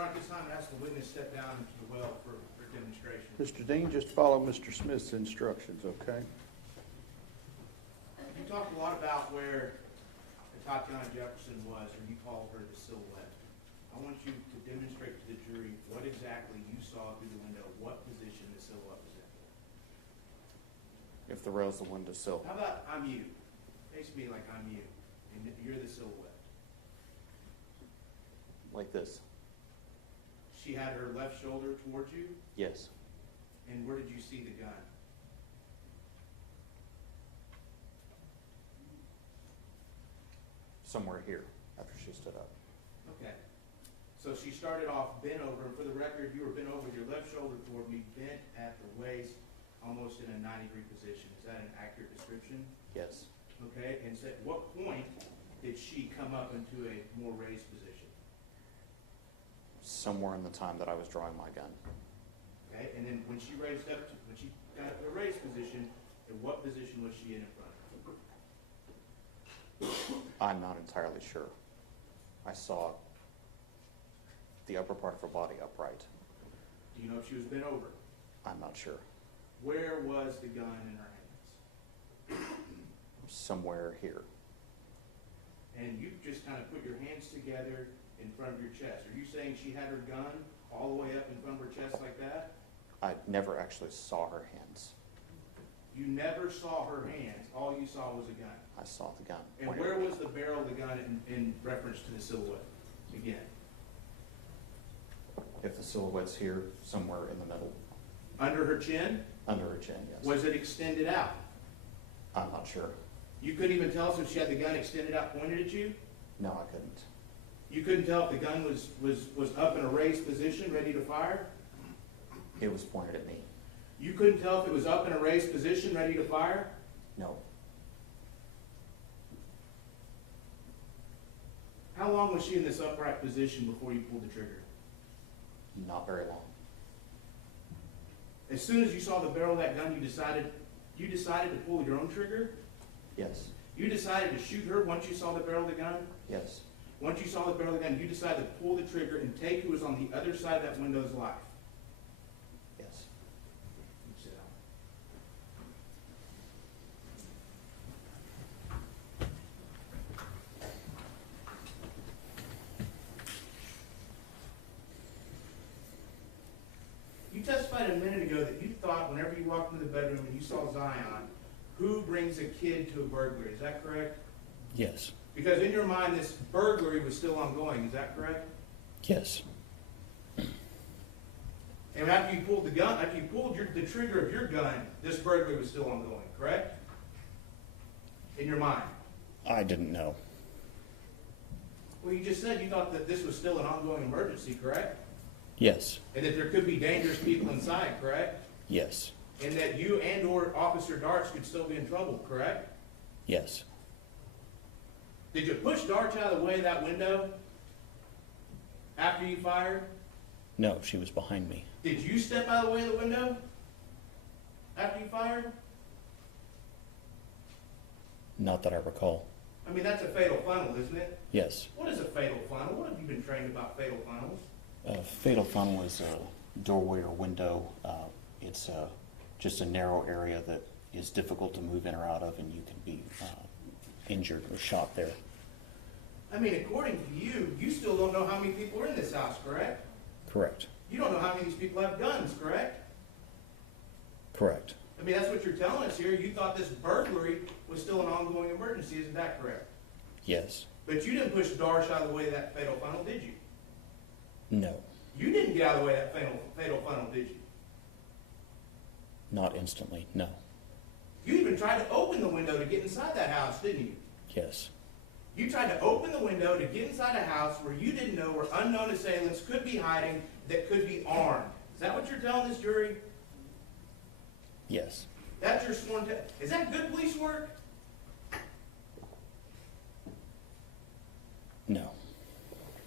At this time, ask the witness to step down into the well for demonstration. Mr. Dean, just follow Mr. Smith's instructions, okay? You talked a lot about where Atatiana Jefferson was, or you called her the silhouette. I want you to demonstrate to the jury what exactly you saw through the window, what position the silhouette was in. If the rail's the windowsill. How about I'm you? Face me like I'm you, and you're the silhouette. Like this? She had her left shoulder towards you, Yes. and where did you see the gun? Somewhere here, after she stood up. Okay. So she started off bent over, and for the record, you were bent over with your left shoulder toward me, bent at the waist, almost in a 90-degree position. Is that an accurate description? Yes. Okay, and so at what point did she come up into a more raised position? Somewhere in the time that I was drawing my gun. Okay, and then when she raised up, when she got up to a raised position, in what position was she in front of? I'm not entirely sure. I saw the upper part of her body upright. Do you know if she was bent over? I'm not sure. Where was the gun in her hands? Somewhere here. And you just kind of put your hands together in front of your chest. Are you saying she had her gun all the way up in front of her chest like that? I never actually saw her hands. You never saw her hands. All you saw was a gun. I saw the gun. And pointed where at me. was the barrel of the gun in reference to the silhouette? Again. If the silhouette's here, somewhere in the middle. Under her chin? Under her chin, yes. Was it extended out? I'm not sure. You couldn't even tell us if she had the gun extended out pointed at you? No, I couldn't. You couldn't tell if the gun was up in a raised position, ready to fire? It was pointed at me. You couldn't tell if it was up in a raised position, ready to fire? No. How long was she in this upright position before you pulled the trigger? Not very long. As soon as you saw the barrel of that gun, you decided to pull your own trigger? Yes. You decided to shoot her once you saw the barrel of the gun? Yes. Once you saw the barrel of the gun, you decided to pull the trigger and take who was on the other side of that window's life? Yes. You sit down. You testified a minute ago that you thought whenever you walked into the bedroom and you saw Zion, who brings a kid to a burglary? Is that correct? Yes. Because in your mind, this burglary was still ongoing. Is that correct? Yes. And after you pulled the gun, after you pulled the trigger of your gun, this burglary was still ongoing, correct? In your mind. I didn't know. Well, you just said you thought that this was still an ongoing emergency, correct? Yes. And that there could be dangerous people inside, correct? Yes. And that you and or Officer Darts could still be in trouble, correct? Yes. Did you push Darts out of the way of that window after you fired? No, she was behind me. Did you step out of the way of the window after you fired? Not that I recall. I mean, that's a fatal funnel, isn't it? Yes. What is a fatal funnel? What have you been trained about fatal funnels? A fatal funnel is a doorway or window. It's just a narrow area that is difficult to move in or out of, and you can be injured or shot there. I mean, according to you, you still don't know how many people are in this house, correct? Correct. You don't know how many of these people have guns, correct? Correct. I mean, that's what you're telling us here. You thought this burglary was still an ongoing emergency, isn't that correct? Yes. But you didn't push Darsh out of the way of that fatal funnel, did you? No. You didn't get out of the way of that fatal funnel, did you? Not instantly. No. You even tried to open the window to get inside that house, didn't you? Yes. You tried to open the window to get inside a house where you didn't know where unknown assailants could be hiding that could be armed. Is that what you're telling this jury? Yes. That's your sworn is that good police work? No.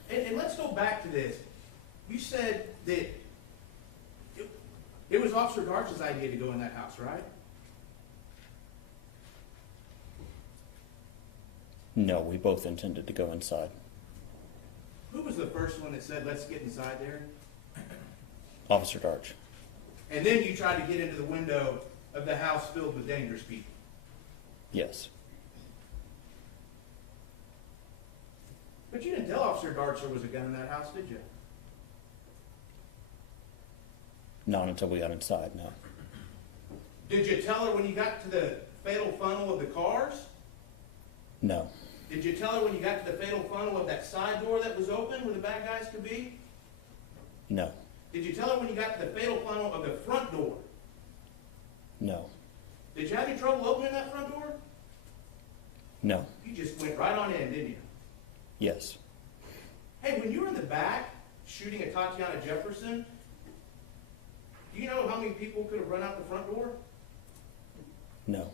And let's go back to this. You said that it was Officer Darch's idea to go in that house, right? No, we both intended to go inside. Who was the first one that said, let's get inside there? Officer Darch. And then you tried to get into the window of the house filled with dangerous people. Yes. But you didn't tell Officer Darch there was a gun in that house, did you? Not until we got inside, no. Did you tell her when you got to the fatal funnel of the cars? No. Did you tell her when you got to the fatal funnel of that side door that was open where the bad guys could be? No. Did you tell her when you got to the fatal funnel of the front door? No. Did you have any trouble opening that front door? No. You just went right on in, didn't you? Yes. Hey, when you were in the back shooting at Atatiana Jefferson, do you know how many people could have run out the front door? No.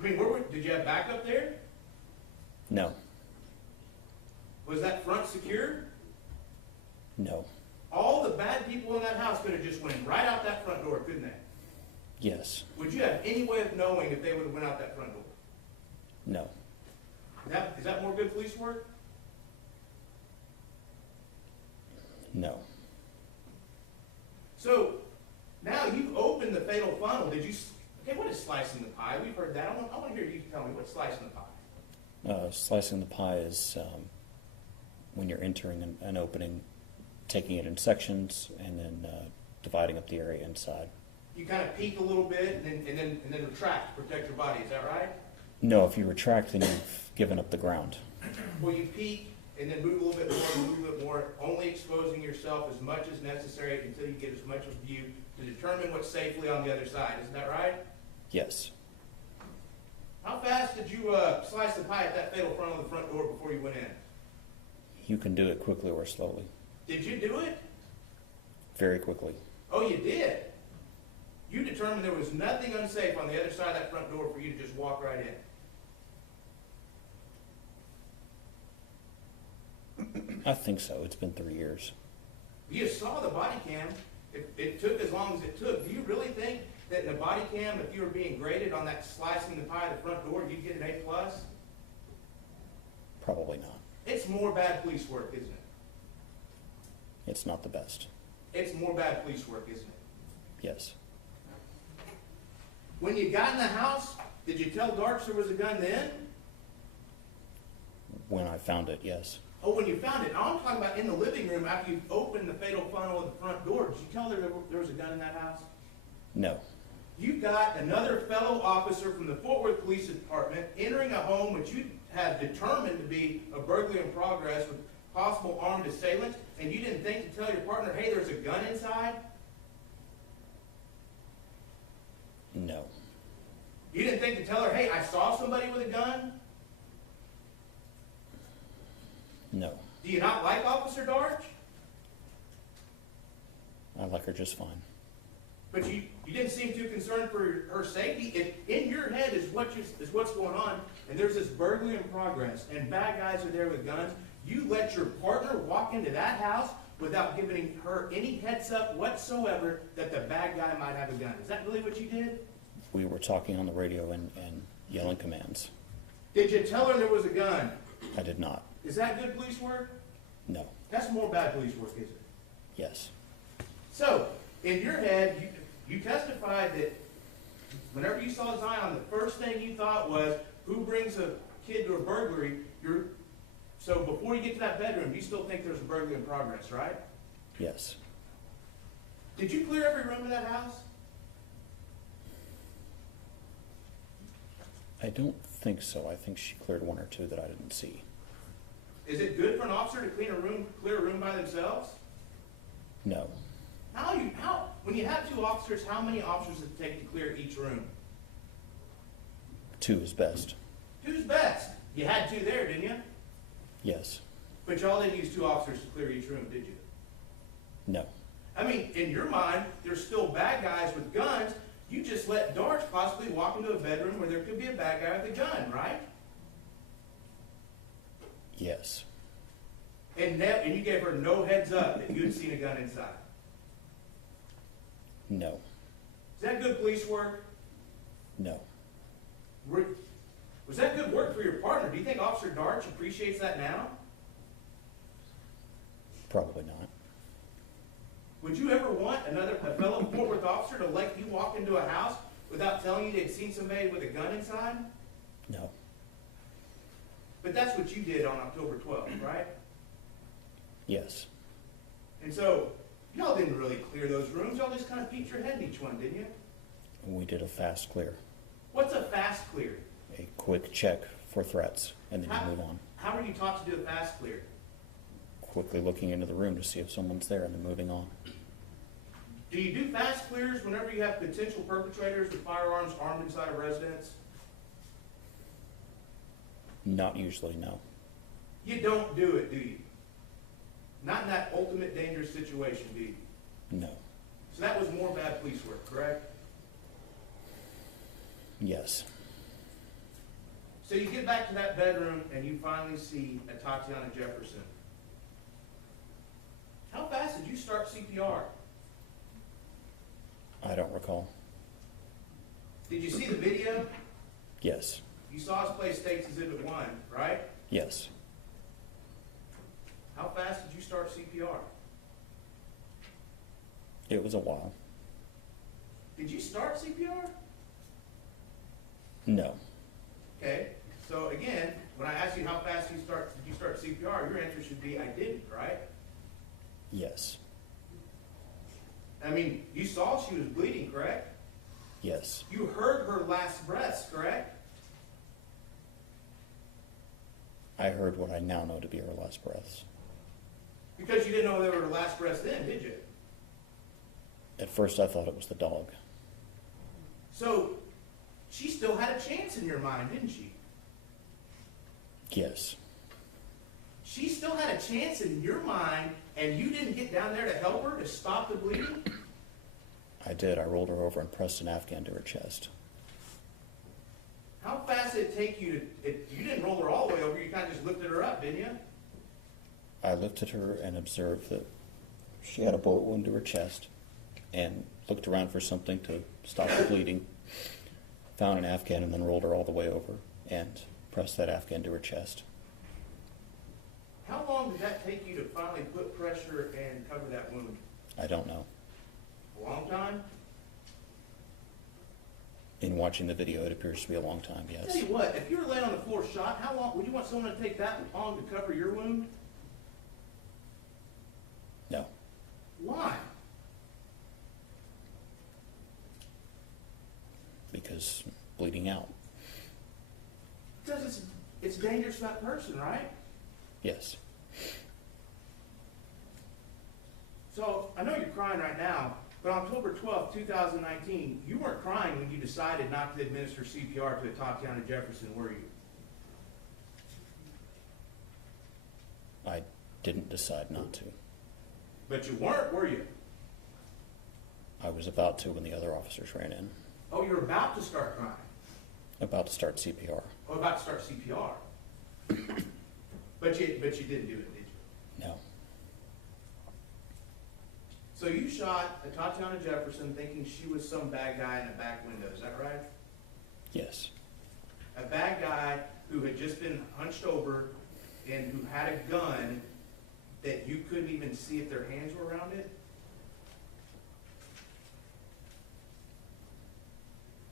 I mean, did you have backup there? No. Was that front secure? No. All the bad people in that house could have just went right out that front door, couldn't they? Yes. Would you have any way of knowing if they would have went out that front door? No. Is that more good police work? No. So, now you've opened the fatal funnel. Okay, what is slicing the pie? We've heard that. I want to hear you tell me what's slicing the pie. Slicing the pie is when you're entering an opening, taking it in sections, and then dividing up the area inside. You kind of peek a little bit and then retract to protect your body. Is that right? No, if you retract, then you've given up the ground. Well, you peek and then move a little bit more, and move a little bit more, only exposing yourself as much as necessary until you get as much of view to determine what's safely on the other side. Isn't that right? Yes. How fast did you slice the pie at that fatal front of the front door before you went in? You can do it quickly or slowly. Did you do it? Very quickly. Oh, you did? You determined there was nothing unsafe on the other side of that front door for you to just walk right in. I think so. It's been 3 years. You saw the body cam. It took as long as it took. Do you really think that in a body cam, if you were being graded on that slicing the pie at the front door, you'd get an A+? Probably not. It's more bad police work, isn't it? It's not the best. It's more bad police work, isn't it? Yes. When you got in the house, did you tell Darch there was a gun then? When I found it, yes. Oh, when you found it. Now I'm talking about in the living room after you opened the fatal funnel of the front door. Did you tell her there was a gun in that house? No. You got another fellow officer from the Fort Worth Police Department entering a home which you have determined to be a burglary in progress with possible armed assailants, and you didn't think to tell your partner, hey, there's a gun inside? No. You didn't think to tell her, hey, I saw somebody with a gun? No. Do you not like Officer Darch? I like her just fine. But you didn't seem too concerned for her safety. If in your head is what's going on, and there's this burglary in progress, and bad guys are there with guns, you let your partner walk into that house without giving her any heads up whatsoever that the bad guy might have a gun. Is that really what you did? We were talking on the radio and yelling commands. Did you tell her there was a gun? I did not. Is that good police work? No. That's more bad police work, isn't it? Yes. So, in your head, you testified that whenever you saw Zion, the first thing you thought was, who brings a kid to a burglary? So before you get to that bedroom, you still think there's a burglary in progress, right? Yes. Did you clear every room in that house? I don't think so. I think she cleared one or two that I didn't see. Is it good for an officer to clear a room by themselves? No. When you have two officers, how many officers does it take to clear each room? 2 is best. Two's best. You had two there, didn't you? Yes. But y'all didn't use 2 officers to clear each room, did you? No. I mean, in your mind, there's still bad guys with guns. You just let Darch possibly walk into a bedroom where there could be a bad guy with a gun, right? Yes. And you gave her no heads up that you had seen a gun inside. No. Is that good police work? No. Was that good work for your partner? Do you think Officer Darch appreciates that now? Probably not. Would you ever want a fellow Fort Worth officer to let you walk into a house without telling you they'd seen somebody with a gun inside? No. But that's what you did on October 12th, right? Yes. And so, y'all didn't really clear those rooms. Y'all just kind of peeked your head in each one, didn't you? We did a fast clear, What's a fast clear? a quick check for threats, and then you move on. How were you taught to do a fast clear? Quickly looking into the room to see if someone's there, and then moving on. Do you do fast clears whenever you have potential perpetrators with firearms armed inside a residence? Not usually, no. You don't do it, do you? Not in that ultimate dangerous situation, do you? No. So that was more bad police work, correct? Yes. So you get back to that bedroom and you finally see Atatiana Jefferson. How fast did you start CPR? I don't recall. Did you see the video? Yes. You saw us play States Exhibit 1, right? Yes. How fast did you start CPR? It was a while. Did you start CPR? No. Okay, so again, when I ask you how fast did you start CPR, your answer should be I didn't, right? Yes. I mean, you saw she was bleeding, correct? Yes. You heard her last breaths, correct? I heard what I now know to be her last breaths. Because you didn't know they were her last breaths then, did you? At first I thought it was the dog. So, she still had a chance in your mind, didn't she? Yes. She still had a chance in your mind, and you didn't get down there to help her, to stop the bleeding? I did. I rolled her over and pressed an Afghan to her chest. How fast did it take you you didn't roll her all the way over, you kind of just lifted her up, didn't you? I lifted her and observed that she had a bullet wound to her chest and looked around for something to stop the bleeding, found an Afghan, and then rolled her all the way over and pressed that Afghan to her chest. How long did that take you to finally put pressure and cover that wound? I don't know. A long time? In watching the video, it appears to be a long time, Tell yes. you what, if you were laying on the floor shot, how long would you want someone to take that long to cover your wound? No. Why? Because bleeding out. Because it's dangerous to that person, right? Yes. So, I know you're crying right now, but on October 12th, 2019, you weren't crying when you decided not to administer CPR to Atatiana Jefferson, were you? I didn't decide not to. But you weren't, were you? I was about to when the other officers ran in. Oh, you were about to start crying. About to start CPR. Oh, about to start CPR. But you didn't do it, did you? No. So you shot Atatiana Jefferson thinking she was some bad guy in a back window, is that right? Yes. A bad guy who had just been hunched over and who had a gun that you couldn't even see if their hands were around it?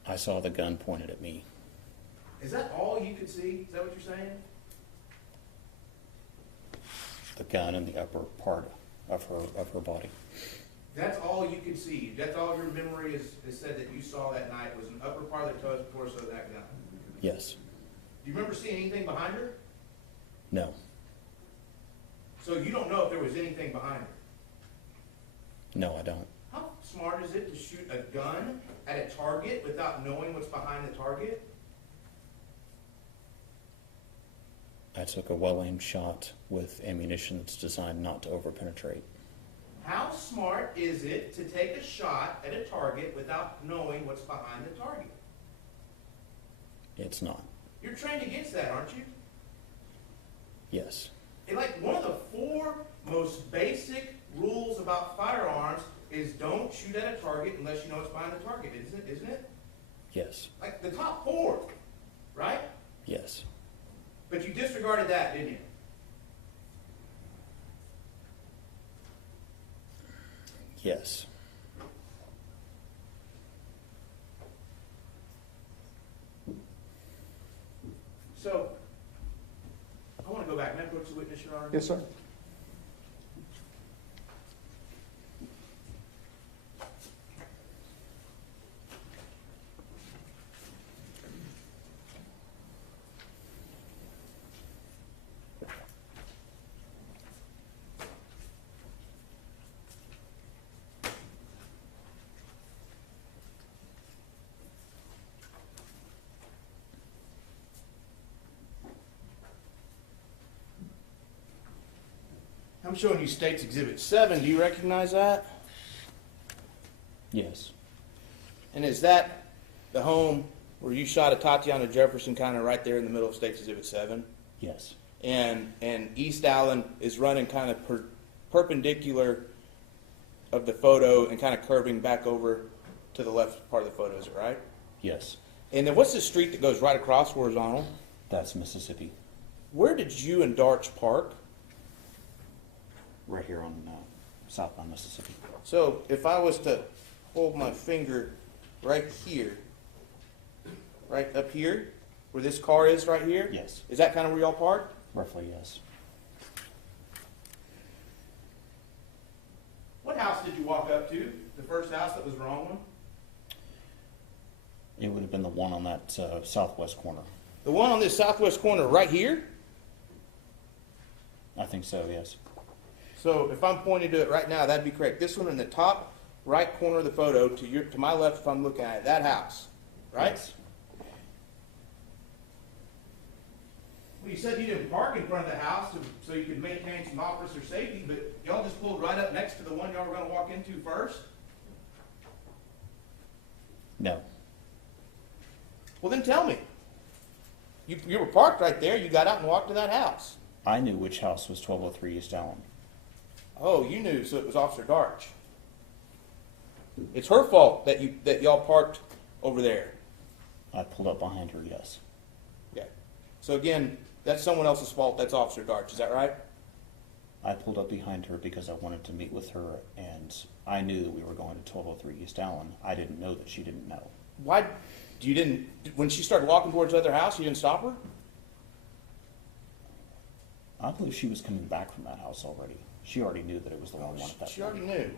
I saw the gun pointed at me. Is that all you could see? Is that what you're saying? The gun in the upper part of her body. That's all you could see. That's all your memory has said that you saw that night was an upper part of the torso of that gun. Yes. Do you remember seeing anything behind her? No. So you don't know if there was anything behind her? No, I don't. How smart is it to shoot a gun at a target without knowing what's behind the target? I took a well-aimed shot with ammunition that's designed not to overpenetrate. How smart is it to take a shot at a target without knowing what's behind the target? It's not. You're trained against that, aren't you? Yes. And like one of the 4 most basic rules about firearms is don't shoot at a target unless you know what's behind the target, isn't it? Yes. Like the top 4, right? Yes. But you disregarded that, didn't you? Yes. So, I want to go back. May I approach the witness, Your Honor? Yes, sir. I'm showing you State's Exhibit 7. Do you recognize that? Yes. And is that the home where you shot Atatiana Jefferson kind of right there in the middle of State's Exhibit 7? Yes. And East Allen is running kind of perpendicular of the photo and kind of curving back over to the left part of the photo, is it right? Yes. And then what's the street that goes right across horizontal? That's Mississippi. Where did you and Darch park? Right here on southbound Mississippi. So if I was to hold my finger right here, right up here, where this car is right here? Yes. Is that kind of where y'all parked? Roughly, yes. What house did you walk up to? The first house that was the wrong one? It would have been the one on that southwest corner. The one on this southwest corner right here? I think so, yes. So if I'm pointing to it right now, that'd be correct. This one in the top right corner of the photo, to my left if I'm looking at it, that house, right? Yes. Well, you said you didn't park in front of the house so you could maintain some officer safety, but y'all just pulled right up next to the one y'all were going to walk into first? No. Well, then tell me. You were parked right there. You got out and walked to that house. I knew which house was 1203 East Allen. Oh, you knew, so it was Officer Darch. It's her fault that y'all parked over there. I pulled up behind her, yes. Okay. So again, that's someone else's fault. That's Officer Darch. Is that right? I pulled up behind her because I wanted to meet with her, and I knew that we were going to 1203 East Allen. I didn't know that she didn't know. Why? You didn't. When she started walking towards the other house, you didn't stop her? I believe she was coming back from that house already. She already knew that it was the wrong one at that She point. already knew.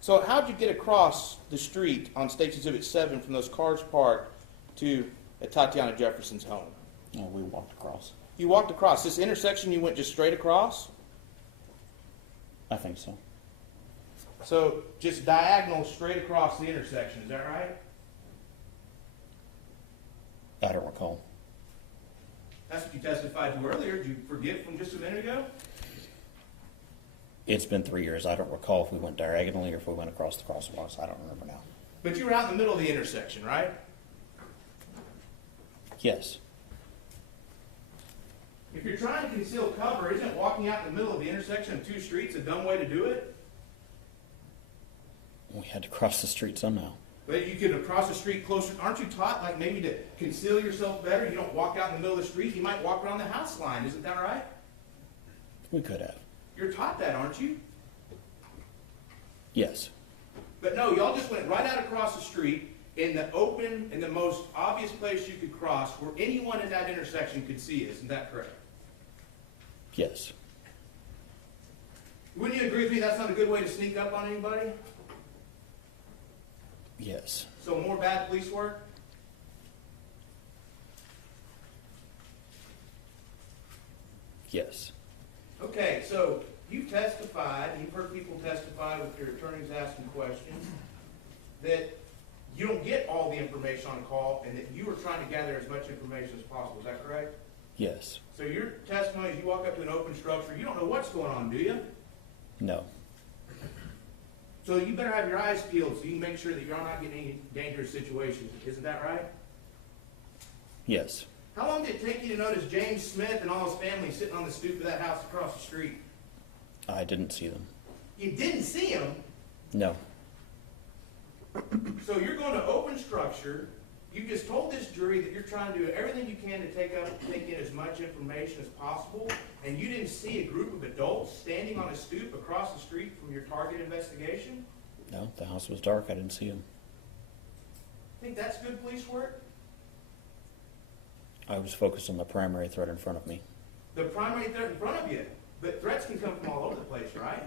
So how'd you get across the street on State's Exhibit 7 from those cars parked to Atatiana Jefferson's home? Well, we walked across. You walked across. This intersection, you went just straight across? I think so. So just diagonal straight across the intersection, is that right? I don't recall. That's what you testified to earlier. Did you forget from just a minute ago? It's been 3 years. I don't recall if we went diagonally or if we went across the crosswalks. I don't remember now. But you were out in the middle of the intersection, right? Yes. If you're trying to conceal cover, isn't walking out in the middle of the intersection of two streets a dumb way to do it? We had to cross the street somehow. But you could across the street closer. Aren't you taught, like, maybe to conceal yourself better? You don't walk out in the middle of the street. You might walk around the house line. Isn't that right? We could have. You're taught that, aren't you? Yes. But no, y'all just went right out across the street in the open, in the most obvious place you could cross, where anyone in that intersection could see you. Isn't that correct? Yes. Wouldn't you agree with me that's not a good way to sneak up on anybody? Yes. So more bad police work? Yes. Okay, so you testified, and you've heard people testify with their attorneys asking questions, that you don't get all the information on a call and that you were trying to gather as much information as possible. Is that correct? Yes. So your testimony is you walk up to an open structure, you don't know what's going on, do you? No. So you better have your eyes peeled so you can make sure that you're not getting any dangerous situations. Isn't that right? Yes. How long did it take you to notice James Smith and all his family sitting on the stoop of that house across the street? I didn't see them. You didn't see him? No. So you're going to open structure, You just told this jury that you're trying to do everything you can to take in as much information as possible, and you didn't see a group of adults standing on a stoop across the street from your target investigation? No, the house was dark. I didn't see him. Think that's good police work? I was focused on the primary threat in front of me. The primary threat in front of you, but threats can come from all over the place, right?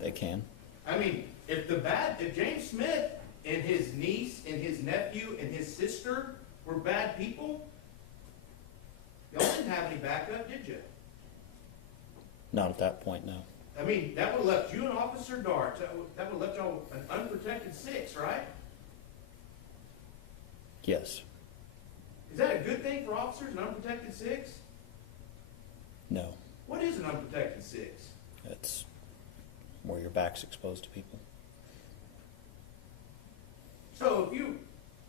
They can. I mean, if James Smith and his niece and his nephew and his sister were bad people, y'all didn't have any backup, did you? Not at that point, no. I mean, that would have left you and Officer Dart, that would have left y'all an unprotected 6, right? Yes. Is that a good thing for officers, an unprotected 6? No. What is an unprotected 6? It's where your back's exposed to people. So if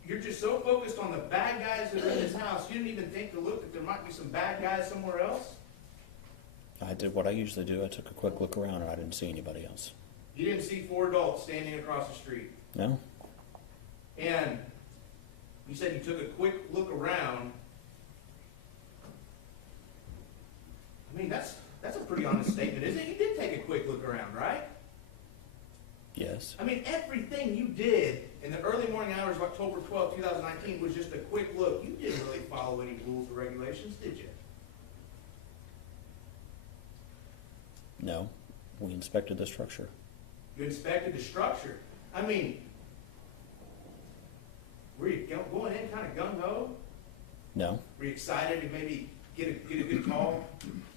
you're just so focused on the bad guys that are in this house, you didn't even think to look that there might be some bad guys somewhere else? I did what I usually do. I took a quick look around and I didn't see anybody else. You didn't see 4 adults standing across the street. No? And you said you took a quick look around. I mean, that's a pretty honest statement, isn't it? You did take a quick look around, right? Yes. I mean, everything you did in the early morning hours of October 12, 2019 was just a quick look. You didn't really follow any rules or regulations, did you? No. We inspected the structure. You inspected the structure. I mean, were you going in kind of gung-ho? No. Were you excited to maybe get a good call?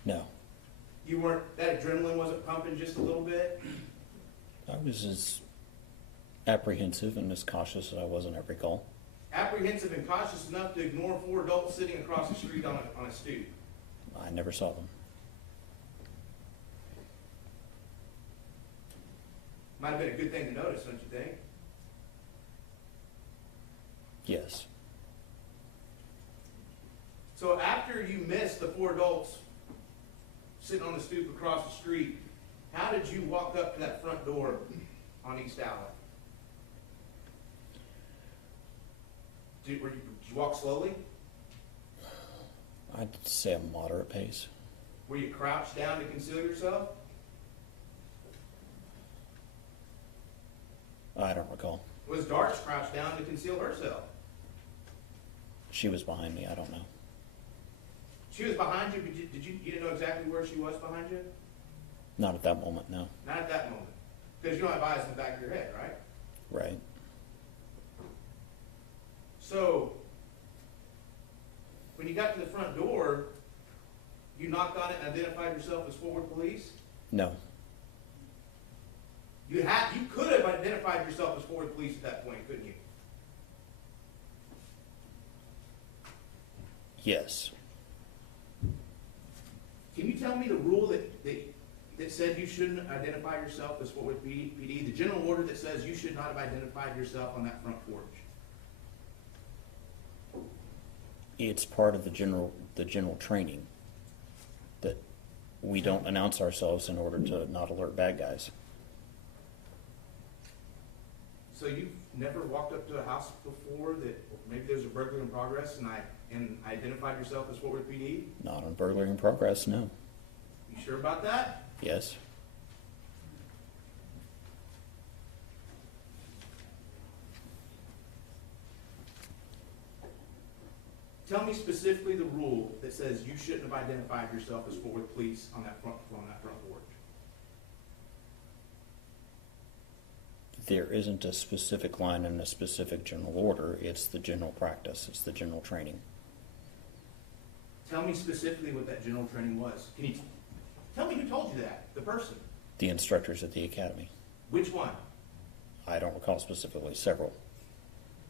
No. You weren't, that adrenaline wasn't pumping just a little bit? I was as apprehensive and as cautious as I was on every call. Apprehensive and cautious enough to ignore 4 adults sitting across the street on a stoop. I never saw them. Might have been a good thing to notice, don't you think? Yes. So after you missed the 4 adults sitting on the stoop across the street, how did you walk up to that front door on East Alley? Did you walk slowly? I'd say a moderate pace. Were you crouched down to conceal yourself? I don't recall. Was Darts crouched down to conceal herself? She was behind me. I don't know. She was behind you, but you didn't know exactly where she was behind you? Not at that moment, no. Not at that moment. Because you don't have eyes in the back of your head, right? Right. So, when you got to the front door, you knocked on it and identified yourself as forward police? No. You could have identified yourself as forward police at that point, couldn't you? Yes. Can you tell me the rule that said you shouldn't identify yourself as forward PD? The general order that says you should not have identified yourself on that front porch? It's part of the general training that we don't announce ourselves in order to not alert bad guys. So you've never walked up to a house before that maybe there's a burglary in progress and identified yourself as forward PD? Not on burglary in progress, no. You sure about that? Yes. Tell me specifically the rule that says you shouldn't have identified yourself as forward police on that front porch. There isn't a specific line and a specific general order. It's the general practice. It's the general training. Tell me specifically what that general training was. Can you tell me who told you that? The person. The instructors at the academy. Which one? I don't recall specifically. Several.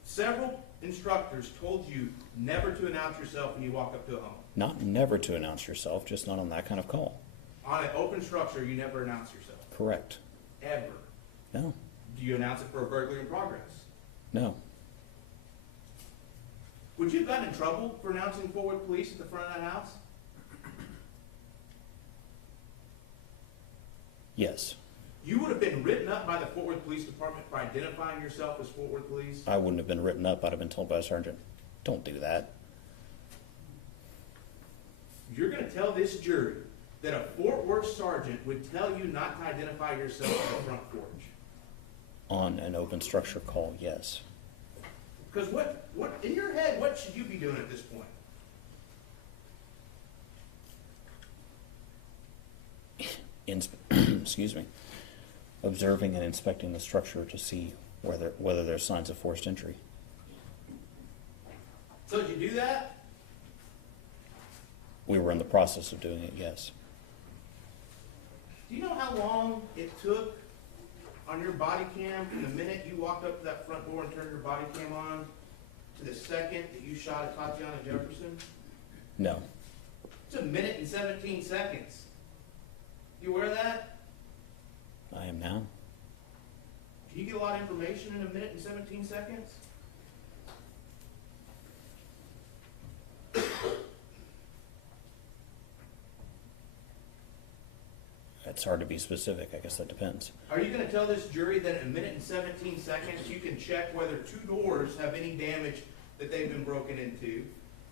Several instructors told you never to announce yourself when you walk up to a home. Not never to announce yourself, just not on that kind of call. On an open structure, you never announce yourself. Correct. Ever. No. Do you announce it for a burglary in progress? No. Would you have gotten in trouble for announcing forward police at the front of that house? Yes. You would have been written up by the Fort Worth Police Department for identifying yourself as Fort Worth Police? I wouldn't have been written up. I'd have been told by a sergeant. Don't do that. You're going to tell this jury that a Fort Worth sergeant would tell you not to identify yourself on the front porch. On an open structure call, yes. Because what in your head, what should you be doing at this point? Excuse me. Observing and inspecting the structure to see whether there's signs of forced entry. So did you do that? We were in the process of doing it, yes. Do you know how long it took on your body cam from the minute you walked up to that front door and turned your body cam on to the second that you shot at Atatiana Jefferson? No. It's 1 minute and 17 seconds. You aware of that? I am now. Can you get a lot of information in 1 minute and 17 seconds? It's hard to be specific. I guess that depends. Are you going to tell this jury that in 1 minute and 17 seconds you can check whether 2 doors have any damage that they've been broken into,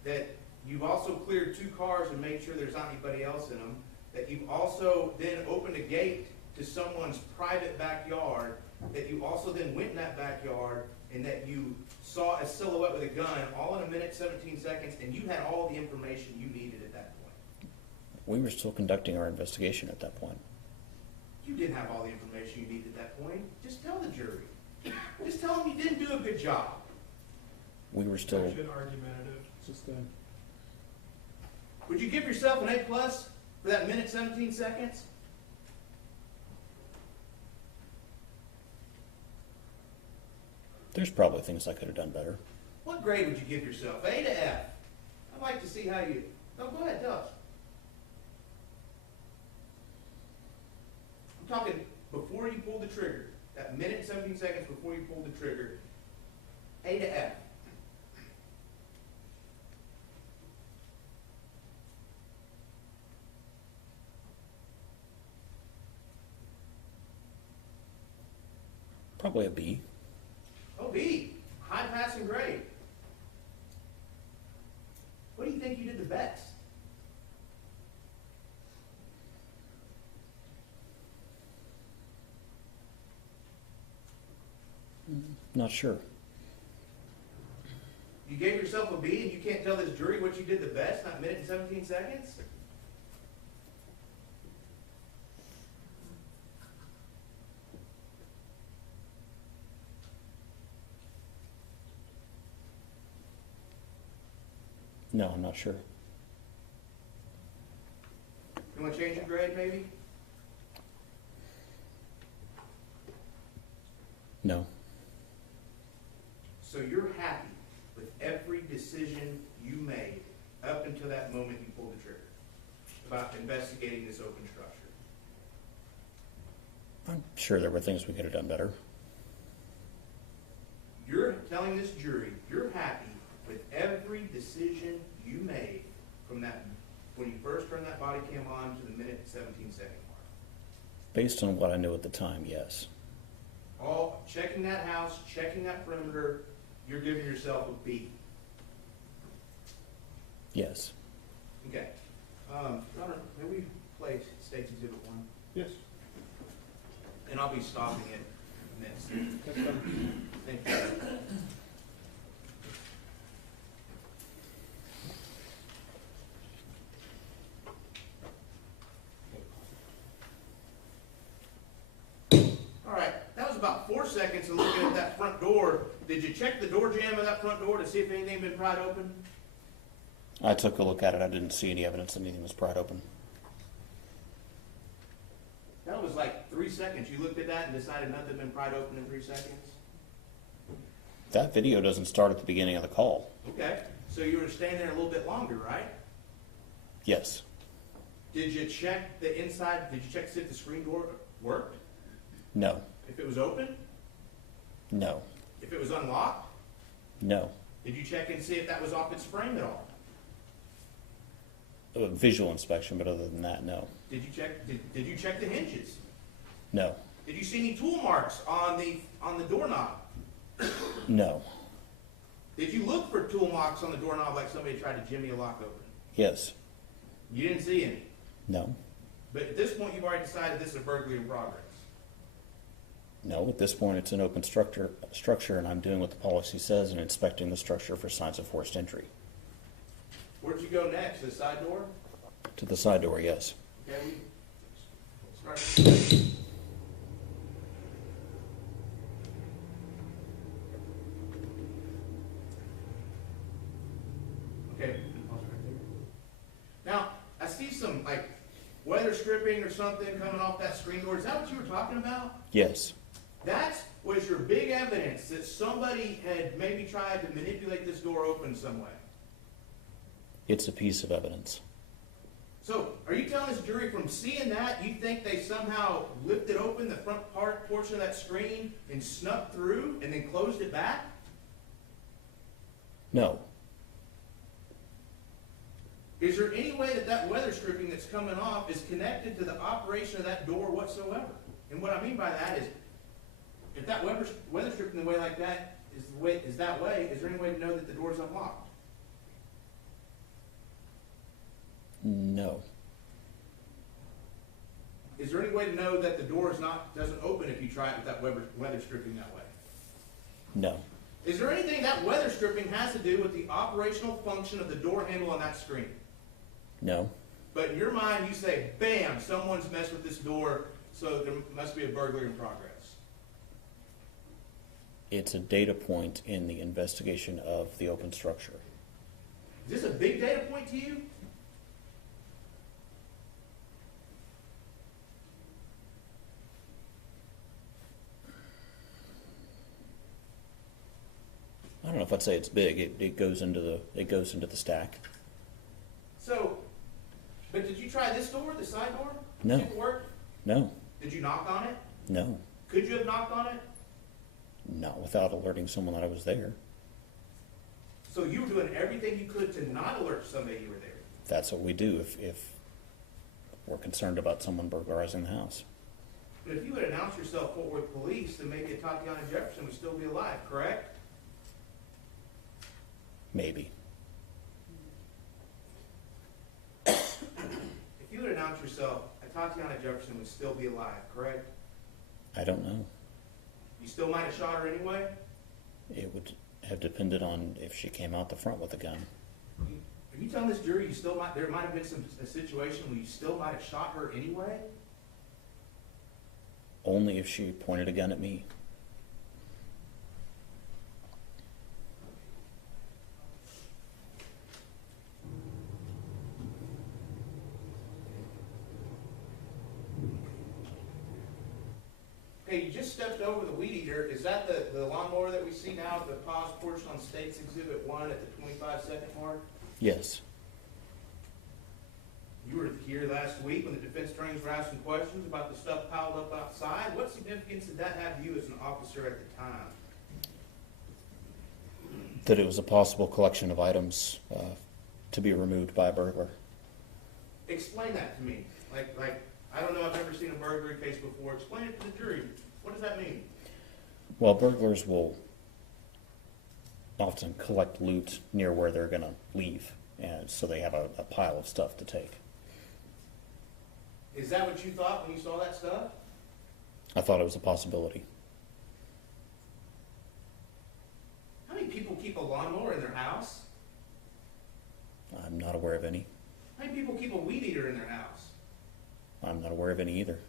that you've also cleared 2 cars and made sure there's not anybody else in them, that you've also then opened a gate to someone's private backyard, that you also then went in that backyard and that you saw a silhouette with a gun all in 1 minute, 17 seconds, and you had all the information you needed at that point? We were still conducting our investigation at that point. You didn't have all the information you needed at that point. Just tell the jury. Just tell them you didn't do a good job. We were still. Actually, argumentative. Just Would you give yourself an A+ for that minute, 17 seconds? There's probably things I could have done better. What grade would you give yourself? A to F? I'd like to see how you... No, go ahead, tell us. I'm talking before you pulled the trigger. That minute and 17 seconds before you pulled the trigger. A to F. Probably a B. Oh, B. High passing grade. What do you think you did the best? Not sure. You gave yourself a B and you can't tell this jury what you did the best, not minute and 17 seconds? No, I'm not sure. You want to change your grade, maybe? No. So you're happy with every decision you made up until that moment you pulled the trigger about investigating this open structure? I'm sure there were things we could have done better. You're telling this jury you're happy with every decision you made from that, when you first turned that body cam on to the minute and 17 second mark? Based on what I knew at the time, yes. All checking that house, checking that perimeter, you're giving yourself a B. Yes. Okay. Robert, may we play State's Exhibit 1? yes. And I'll be stopping it next. That's fine. Thank you. All right, that was about 4 seconds of looking at that front door. Did you check the door jamb of that front door to see if anything had been pried open? I took a look at it. I didn't see any evidence that anything was pried open. That was like 3 seconds. You looked at that and decided nothing had been pried open in 3 seconds? That video doesn't start at the beginning of the call. Okay, so you were staying there a little bit longer, right? Yes. Did you check the inside? Did you check to see if the screen door worked? No. If it was open? No. If it was unlocked? No. Did you check and see if that was off its frame at all? A visual inspection, but other than that, no. Did you check the hinges? No. Did you see any tool marks on the doorknob? No. Did you look for tool marks on the doorknob like somebody tried to jimmy a lock open? Yes. You didn't see any. No. But at this point, you've already decided this is a burglary in progress. No, at this point, it's an open structure, and I'm doing what the policy says and inspecting the structure for signs of forced entry. Where'd you go next? To the side door? To the side door, yes. Okay, we start. Okay. Now, I see some like weather stripping or something coming off that screen door. Is that what you were talking about? Yes. That was your big evidence that somebody had maybe tried to manipulate this door open some way. It's a piece of evidence. So, are you telling this jury from seeing that, you think they somehow lifted open the front portion of that screen and snuck through and then closed it back? No. Is there any way that that weather stripping that's coming off is connected to the operation of that door whatsoever? And what I mean by that is, if that weather stripping the way like that is that way, is there any way to know that the door is unlocked? No. Is there any way to know that the door doesn't open if you try it with that weather stripping that way? No. Is there anything that weather stripping has to do with the operational function of the door handle on that screen? No. But in your mind, you say, bam, someone's messed with this door, so there must be a burglary in progress. It's a data point in the investigation of the open structure. Is this a big data point to you? I don't know if I'd say it's big. It goes into the stack. So, but did you try this door, the side door? No. See if it worked? No. Did you knock on it? No. Could you have knocked on it? Not without alerting someone that I was there. So you were doing everything you could to not alert somebody you were there. That's what we do if we're concerned about someone burglarizing the house. But if you would announce yourself Fort Worth Police, then maybe Atatiana Jefferson would still be alive, correct? Maybe. If you would announce yourself, Atatiana Jefferson would still be alive, correct? I don't know. You still might have shot her anyway? It would have depended on if she came out the front with a gun. Are you telling this jury there might have been a situation where you still might have shot her anyway? Only if she pointed a gun at me. Okay, you just stepped over the weed eater. Is that the lawnmower that we see now at the paused portion on State's Exhibit 1 at the 25-second mark? Yes. You were here last week when the defense attorneys were asking questions about the stuff piled up outside. What significance did that have to you as an officer at the time? That it was a possible collection of items to be removed by a burglar. Explain that to me. Like I don't know, I've never seen a burglary case before. Explain it to the jury. What does that mean? Well, burglars will often collect loot near where they're going to leave, and so they have a pile of stuff to take. Is that what you thought when you saw that stuff? I thought it was a possibility. How many people keep a lawnmower in their house? I'm not aware of any. How many people keep a weed eater in their house? I'm not aware of any either.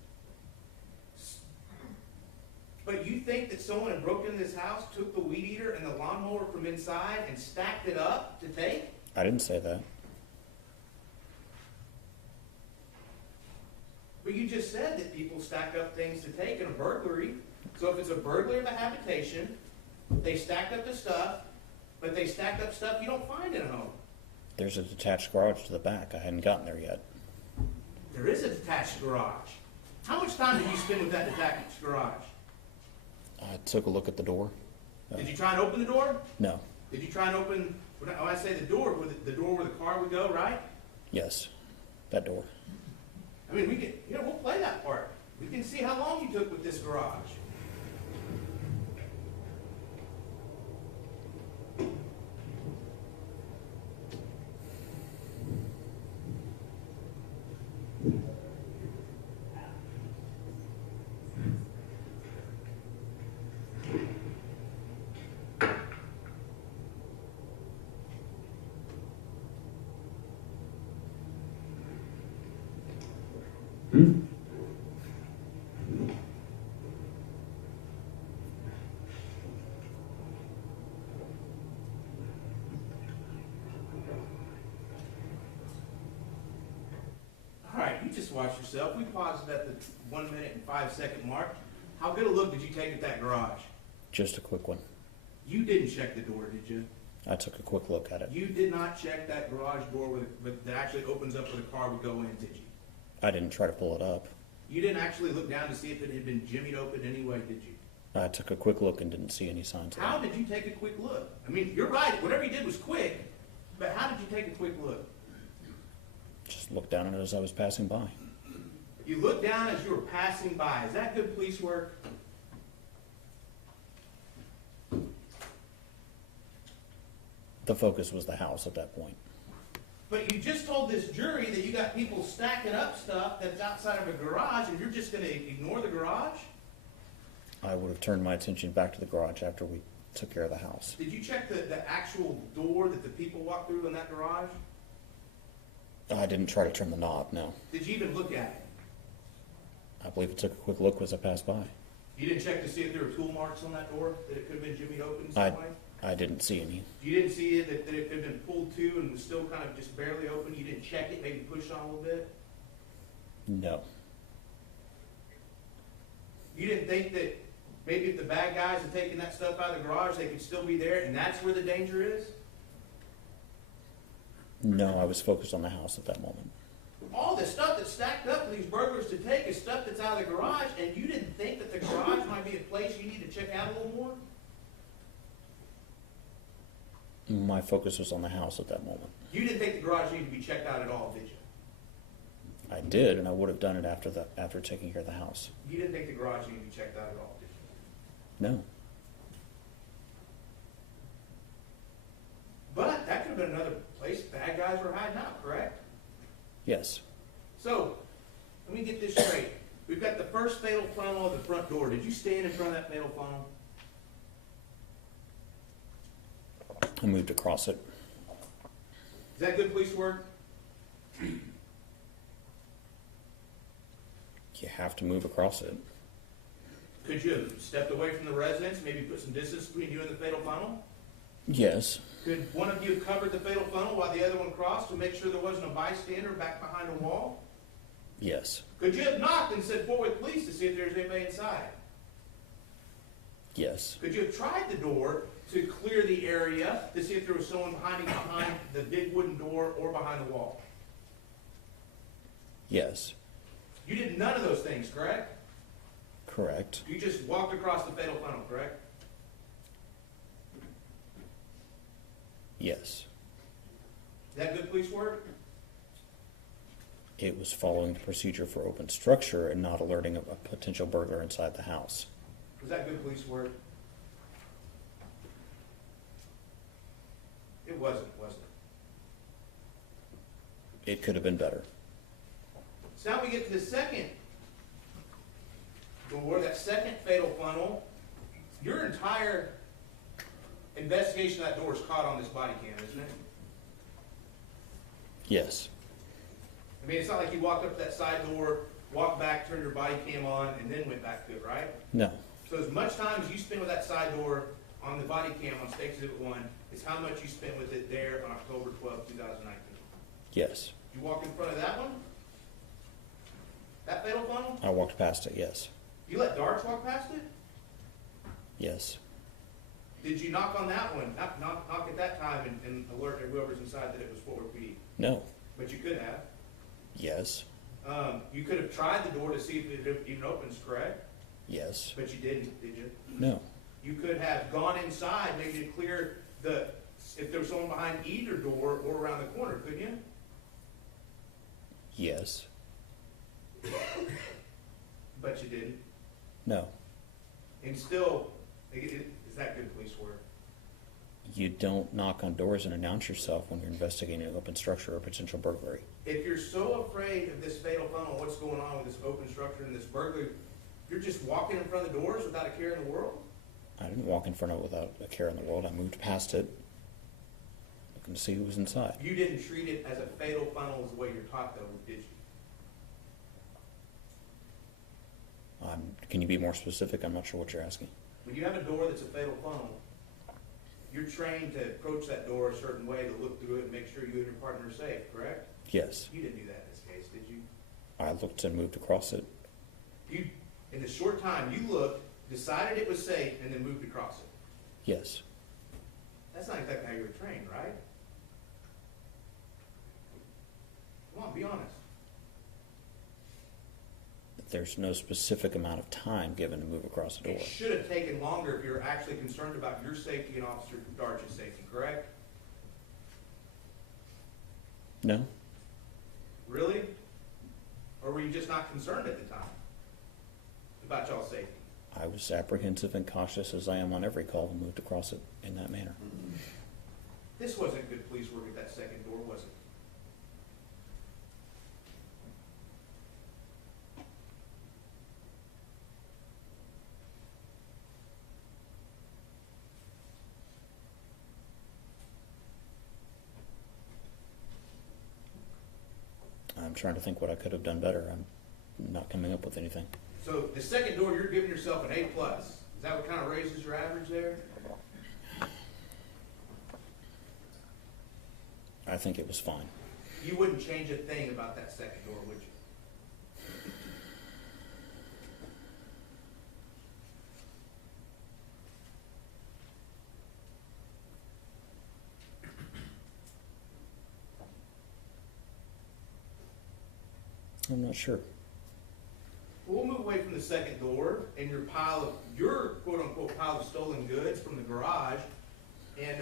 But you think that someone had broken into this house, took the weed eater and the lawnmower from inside and stacked it up to take? I didn't say that. But you just said that people stack up things to take in a burglary. So if it's a burglary of a habitation, they stacked up the stuff, but they stacked up stuff you don't find in a home. There's a detached garage to the back. I hadn't gotten there yet. There is a detached garage. How much time did you spend with that detached garage? I took a look at the door. Did you try and open the door? No. Did you try and open, when I say the door where the car would go, right? Yes. That door. I mean, we'll play that part. We can see how long you took with this garage. watch yourself. We paused it at the 1 minute and 5 second mark. How good a look did you take at that garage? Just a quick one. You didn't check the door, did you? I took a quick look at it. You did not check that garage door that actually opens up where the car would go in, did you? I didn't try to pull it up. You didn't actually look down to see if it had been jimmied open anyway, did you? I took a quick look and didn't see any signs of How that. did you take a quick look? I mean, you're right, whatever you did was quick, but how did you take a quick look? Just looked down at it as I was passing by. You looked down as you were passing by. Is that good police work? The focus was the house at that point. But you just told this jury that you got people stacking up stuff that's outside of a garage, and you're just going to ignore the garage? I would have turned my attention back to the garage after we took care of the house. Did you check the actual door that the people walked through in that garage? I didn't try to turn the knob, no. Did you even look at it? I believe I took a quick look as I passed by. You didn't check to see if there were tool marks on that door, that it could have been jimmied open some way? I didn't see any. You didn't see it, that it could have been pulled to and was still kind of just barely open? You didn't check it, maybe push on a little bit? No. You didn't think that maybe if the bad guys had taken that stuff out of the garage, they could still be there, and that's where the danger is? No, I was focused on the house at that moment. All the stuff that's stacked up for these burglars to take is stuff that's out of the garage, and you didn't think that the garage might be a place you need to check out a little more? My focus was on the house at that moment. You didn't think the garage needed to be checked out at all, did you? I did, and I would have done it after taking care of the house. You didn't think the garage needed to be checked out at all, did you? No. But that could have been another place bad guys were hiding out, correct? Yes. So, let me get this straight. We've got the first fatal funnel of the front door. Did you stand in front of that fatal funnel? I moved across it. Is that good police work? You have to move across it. Could you have stepped away from the residence, maybe put some distance between you and the fatal funnel? Yes. Could one of you have covered the fatal funnel while the other one crossed to make sure there wasn't a bystander back behind a wall? Yes. Could you have knocked and said, "Forward with police," to see if there's anybody inside? Yes. Could you have tried the door to clear the area to see if there was someone hiding behind the big wooden door or behind the wall? Yes. You did none of those things, correct? Correct. You just walked across the fatal funnel, correct? Yes. Is that good police work? It was following the procedure for open structure and not alerting a potential burglar inside the house. Was that good police work? It wasn't it? It could have been better. So now we get to the second door, that second fatal funnel. Your entire investigation of that door is caught on this body cam, isn't it? Yes. I mean, it's not like you walked up to that side door, walked back, turned your body cam on, and then went back to it, right? No. So as much time as you spent with that side door on the body cam on State Exhibit 1 is how much you spent with it there on October 12, 2019. Yes. You walk in front of that one? That fatal funnel? I walked past it, yes. You let Darts walk past it? Yes. Did you knock on that one, knock at that time and alert whoever's inside that it was forward PD? No. But you could have. Yes. You could have tried the door to see if it even opens, correct? Yes. But you didn't, did you? No. You could have gone inside maybe to clear if there was someone behind either door or around the corner, couldn't you? Yes. But you didn't. No. And still, is that good police work? You don't knock on doors and announce yourself when you're investigating an open structure or potential burglary. If you're so afraid of this fatal funnel, what's going on with this open structure and this burglary, you're just walking in front of the doors without a care in the world? I didn't walk in front of it without a care in the world. I moved past it, looking to see who was inside. You didn't treat it as a fatal funnel as the way you're taught, though, did you? Can you be more specific? I'm not sure what you're asking. When you have a door that's a fatal funnel, you're trained to approach that door a certain way to look through it and make sure you and your partner are safe, correct? Yes. You didn't do that in this case, did you? I looked and moved across it. You, in the short time you looked, decided it was safe, and then moved across it. Yes. That's not exactly how you were trained, right? Come on, be honest. There's no specific amount of time given to move across the door. It should have taken longer if you're actually concerned about your safety and Officer Darch's safety, correct? No? Really? Or were you just not concerned at the time about y'all's safety? I was apprehensive and cautious as I am on every call and moved across it in that manner. This wasn't good police work at that second door, was it? I'm trying to think what I could have done better. I'm not coming up with anything. So the second door, you're giving yourself an A+. Is that what kind of raises your average there? I think it was fine. You wouldn't change a thing about that second door, would you? I'm not sure. We'll move away from the second door and your quote-unquote pile of stolen goods from the garage, and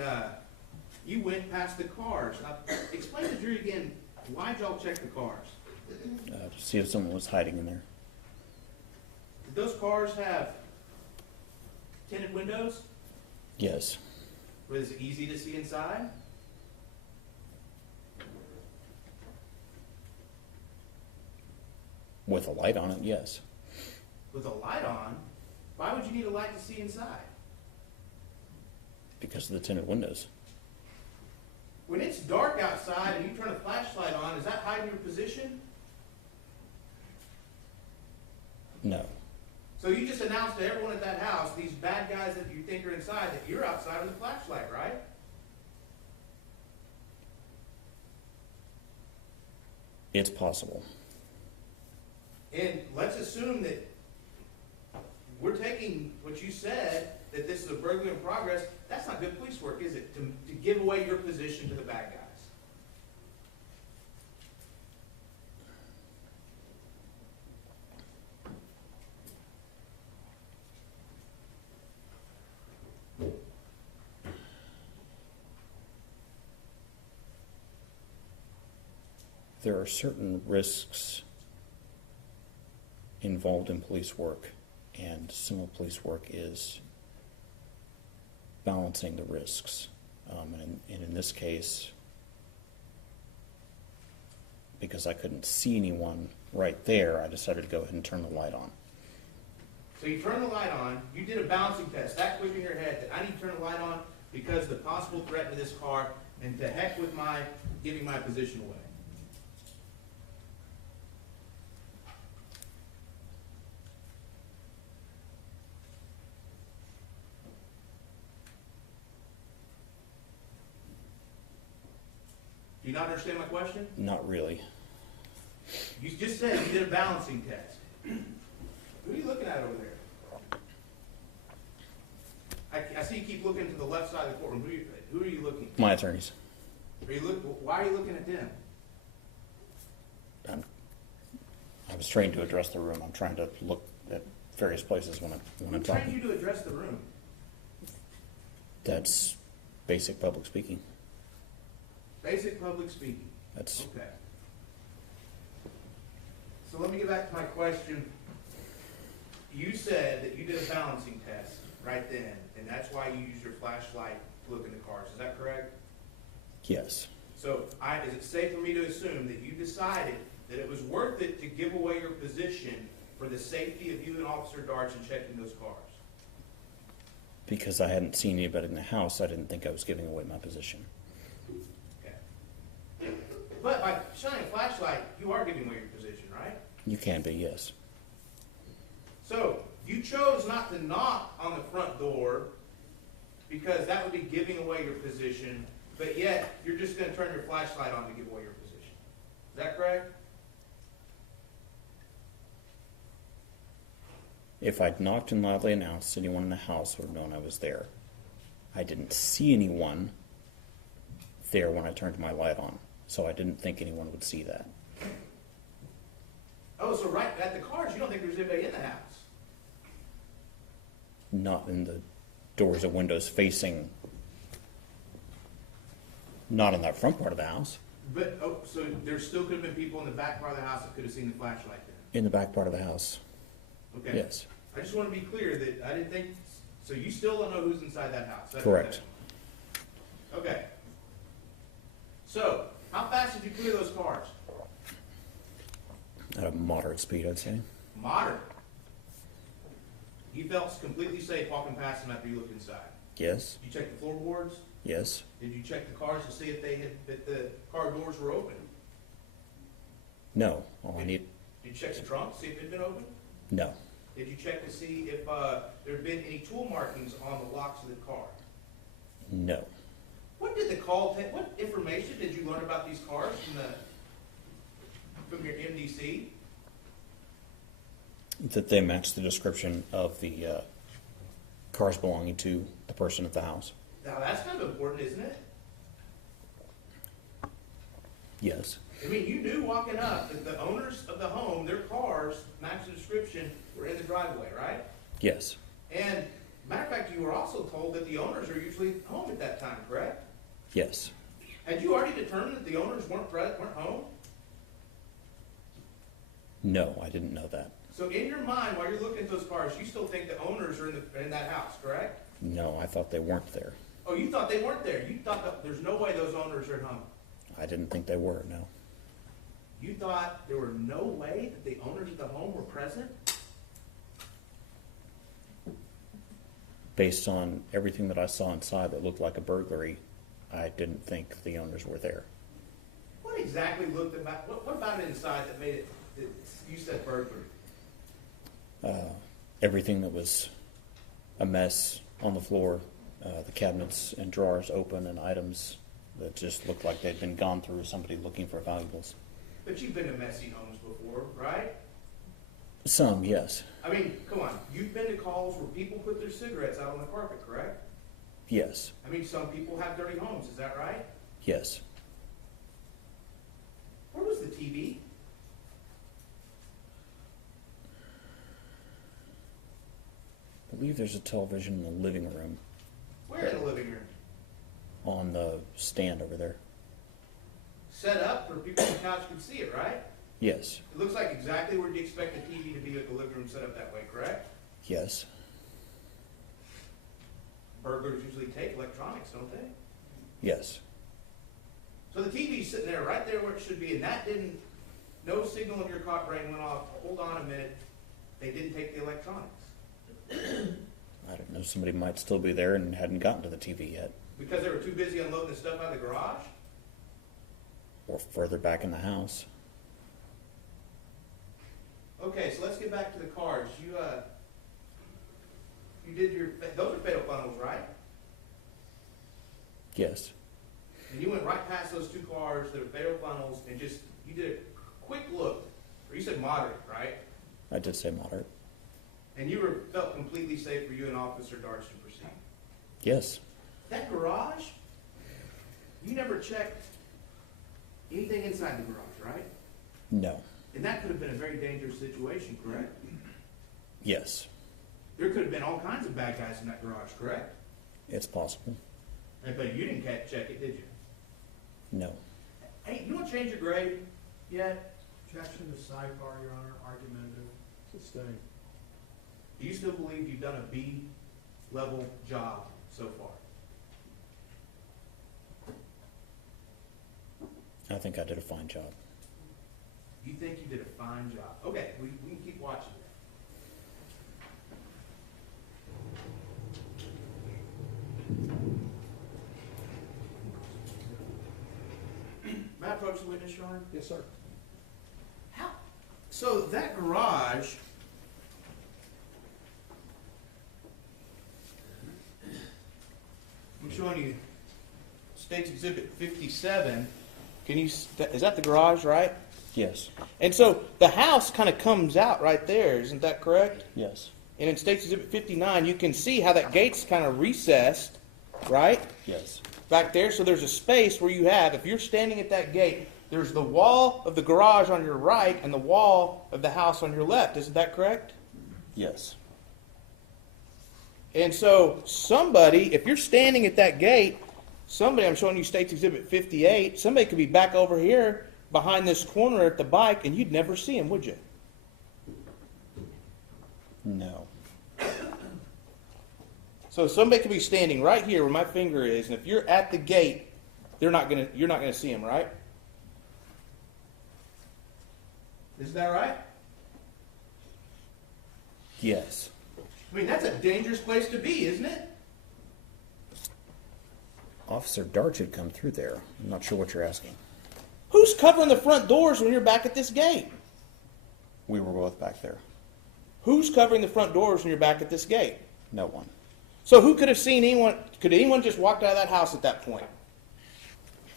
you went past the cars. Now, explain to the jury again, why'd y'all check the cars? To see if someone was hiding in there. Did those cars have tinted windows? Yes. Was it easy to see inside? With a light on it, yes. With a light on? Why would you need a light to see inside? Because of the tinted windows. When it's dark outside and you turn a flashlight on, is that hiding your position? No. So you just announced to everyone at that house, these bad guys that you think are inside, that you're outside with a flashlight, right? It's possible. And let's assume that we're taking what you said, that this is a burglary in progress. That's not good police work, is it? To give away your position to the bad guys. There are certain risks involved in police work, and some of police work is balancing the risks. And in this case, because I couldn't see anyone right there, I decided to go ahead and turn the light on. So you turn the light on, you did a balancing test, that quick in your head, that I need to turn the light on because the possible threat to this car, and to heck with my giving my position away. Do you not understand my question? Not really. You just said you did a balancing test. Who are you looking at over there? I see you keep looking to the left side of the courtroom. Who are you looking? My attorneys. Why are you looking at them? I was trained to address the room. I'm trying to look at various places when I'm Who trained talking. you to address the room? That's basic public speaking. Basic public speaking. That's Okay. So let me get back to my question. You said that you did a balancing test right then, and that's why you used your flashlight to look in the cars. Is that correct? yes. So is it safe for me to assume that you decided that it was worth it to give away your position for the safety of you and Officer Darch in checking those cars? Because I hadn't seen anybody in the house, I didn't think I was giving away my position. Okay. But by shining a flashlight, you are giving away your position, right? You can be, yes. So you chose not to knock on the front door because that would be giving away your position, but yet you're just going to turn your flashlight on to give away your position. Is that correct? If I'd knocked and loudly announced, anyone in the house would have known I was there. I didn't see anyone there when I turned my light on, so I didn't think anyone would see that. Oh, so right at the cars, you don't think there's anybody in the house? Not in the doors and windows facing, not in that front part of the house, But, oh, so there still could have been people in the back part of the house that could have seen the flashlight then? in the back part of the house. Okay. Yes, I just want to be clear that I didn't think, so you still don't know who's inside that house? That's correct. Okay. So, how fast did you clear those cars? At a moderate speed, I'd say. Moderate. You felt completely safe walking past them after you looked inside? Yes, Did you check the floorboards? yes, Did you check the cars to see if the car doors were open? no. All I need, Did you check the trunk, see if it had been open? no, Did you check to see if there had been any tool markings on the locks of the car? no. What did the call take? What information did you learn about these cars from your MDC? That they match the description of the cars belonging to the person at the house. Now that's kind of important, isn't it? Yes, I mean, you knew walking up that the owners of the home, their cars, match the description, were in the driveway, right? yes, And matter of fact, you were also told that the owners are usually home at that time, correct? yes, Had you already determined that the owners weren't home? no. I didn't know that. So in your mind, while you're looking at those cars, you still think the owners are in that house, correct? No, I thought they weren't there. Oh, you thought they weren't there. You thought that there's no way those owners are at home. I didn't think they were, no. You thought there were no way that the owners of the home were present? Based on everything that I saw inside that looked like a burglary, I didn't think the owners were there. What exactly looked about, what about it inside that made it, that you said burglary? Everything that was a mess on the floor, the cabinets and drawers open, and items that just looked like they'd been gone through somebody looking for valuables. But you've been to messy homes before, right? Some, yes. I mean, come on, you've been to calls where people put their cigarettes out on the carpet, correct? Yes, I mean, some people have dirty homes, is that right? yes. Where was the TV? I believe there's a television in the living room Where in the living room? on the stand over there. Set up where people on the couch could see it, right? Yes, It looks like exactly where you expect the TV to be with the living room set up that way, correct? yes, Burglars usually take electronics, don't they? yes, So the TV's sitting there, right there where it should be, and that didn't, no signal in your cop brain went off, hold on a minute, they didn't take the electronics. I don't know. Somebody might still be there and hadn't gotten to the TV yet, Because they were too busy unloading the stuff out of the garage? or further back in the house. Okay, so let's get back to the cars. You did those are fatal funnels, right? Yes, And you went right past those two cars that are fatal funnels and you did a quick look, or you said moderate, right? I did say moderate. And you felt completely safe for you and Officer Darts to proceed. Yes, That garage, you never checked anything inside the garage, right? no, And that could have been a very dangerous situation, correct? yes, There could have been all kinds of bad guys in that garage, correct? it's possible. But you didn't check it, did you? No, Hey, you want to change your grade yet? Objection to sidebar, Your Honor, argumentative. Sustained. Do you still believe you've done a B-level job so far? I think I did a fine job. You think you did a fine job? Okay, we can keep watching that. May I approach the witness, Your Honor? Yes, sir. How? So that garage, I'm showing you State's Exhibit 57. Is that the garage, right? Yes, And so the house kind of comes out right there, isn't that correct? yes, and in State's Exhibit 59, you can see how that gate's kind of recessed, right? Yes. Back there, so there's a space where you have, if you're standing at that gate, there's the wall of the garage on your right and the wall of the house on your left. Isn't that correct? Yes. And so somebody, if you're standing at that gate, somebody, I'm showing you State's Exhibit 58, somebody could be back over here behind this corner at the bike and you'd never see him, would you? No. So somebody could be standing right here where my finger is, and if you're at the gate, you're not gonna see him, right? Is that right? Yes. I mean, that's a dangerous place to be, isn't it? Officer Darch had come through there. I'm not sure what you're asking. Who's covering the front doors when you're back at this gate? We were both back there. Who's covering the front doors when you're back at this gate? No one. So who could have seen anyone? Could anyone just walked out of that house at that point?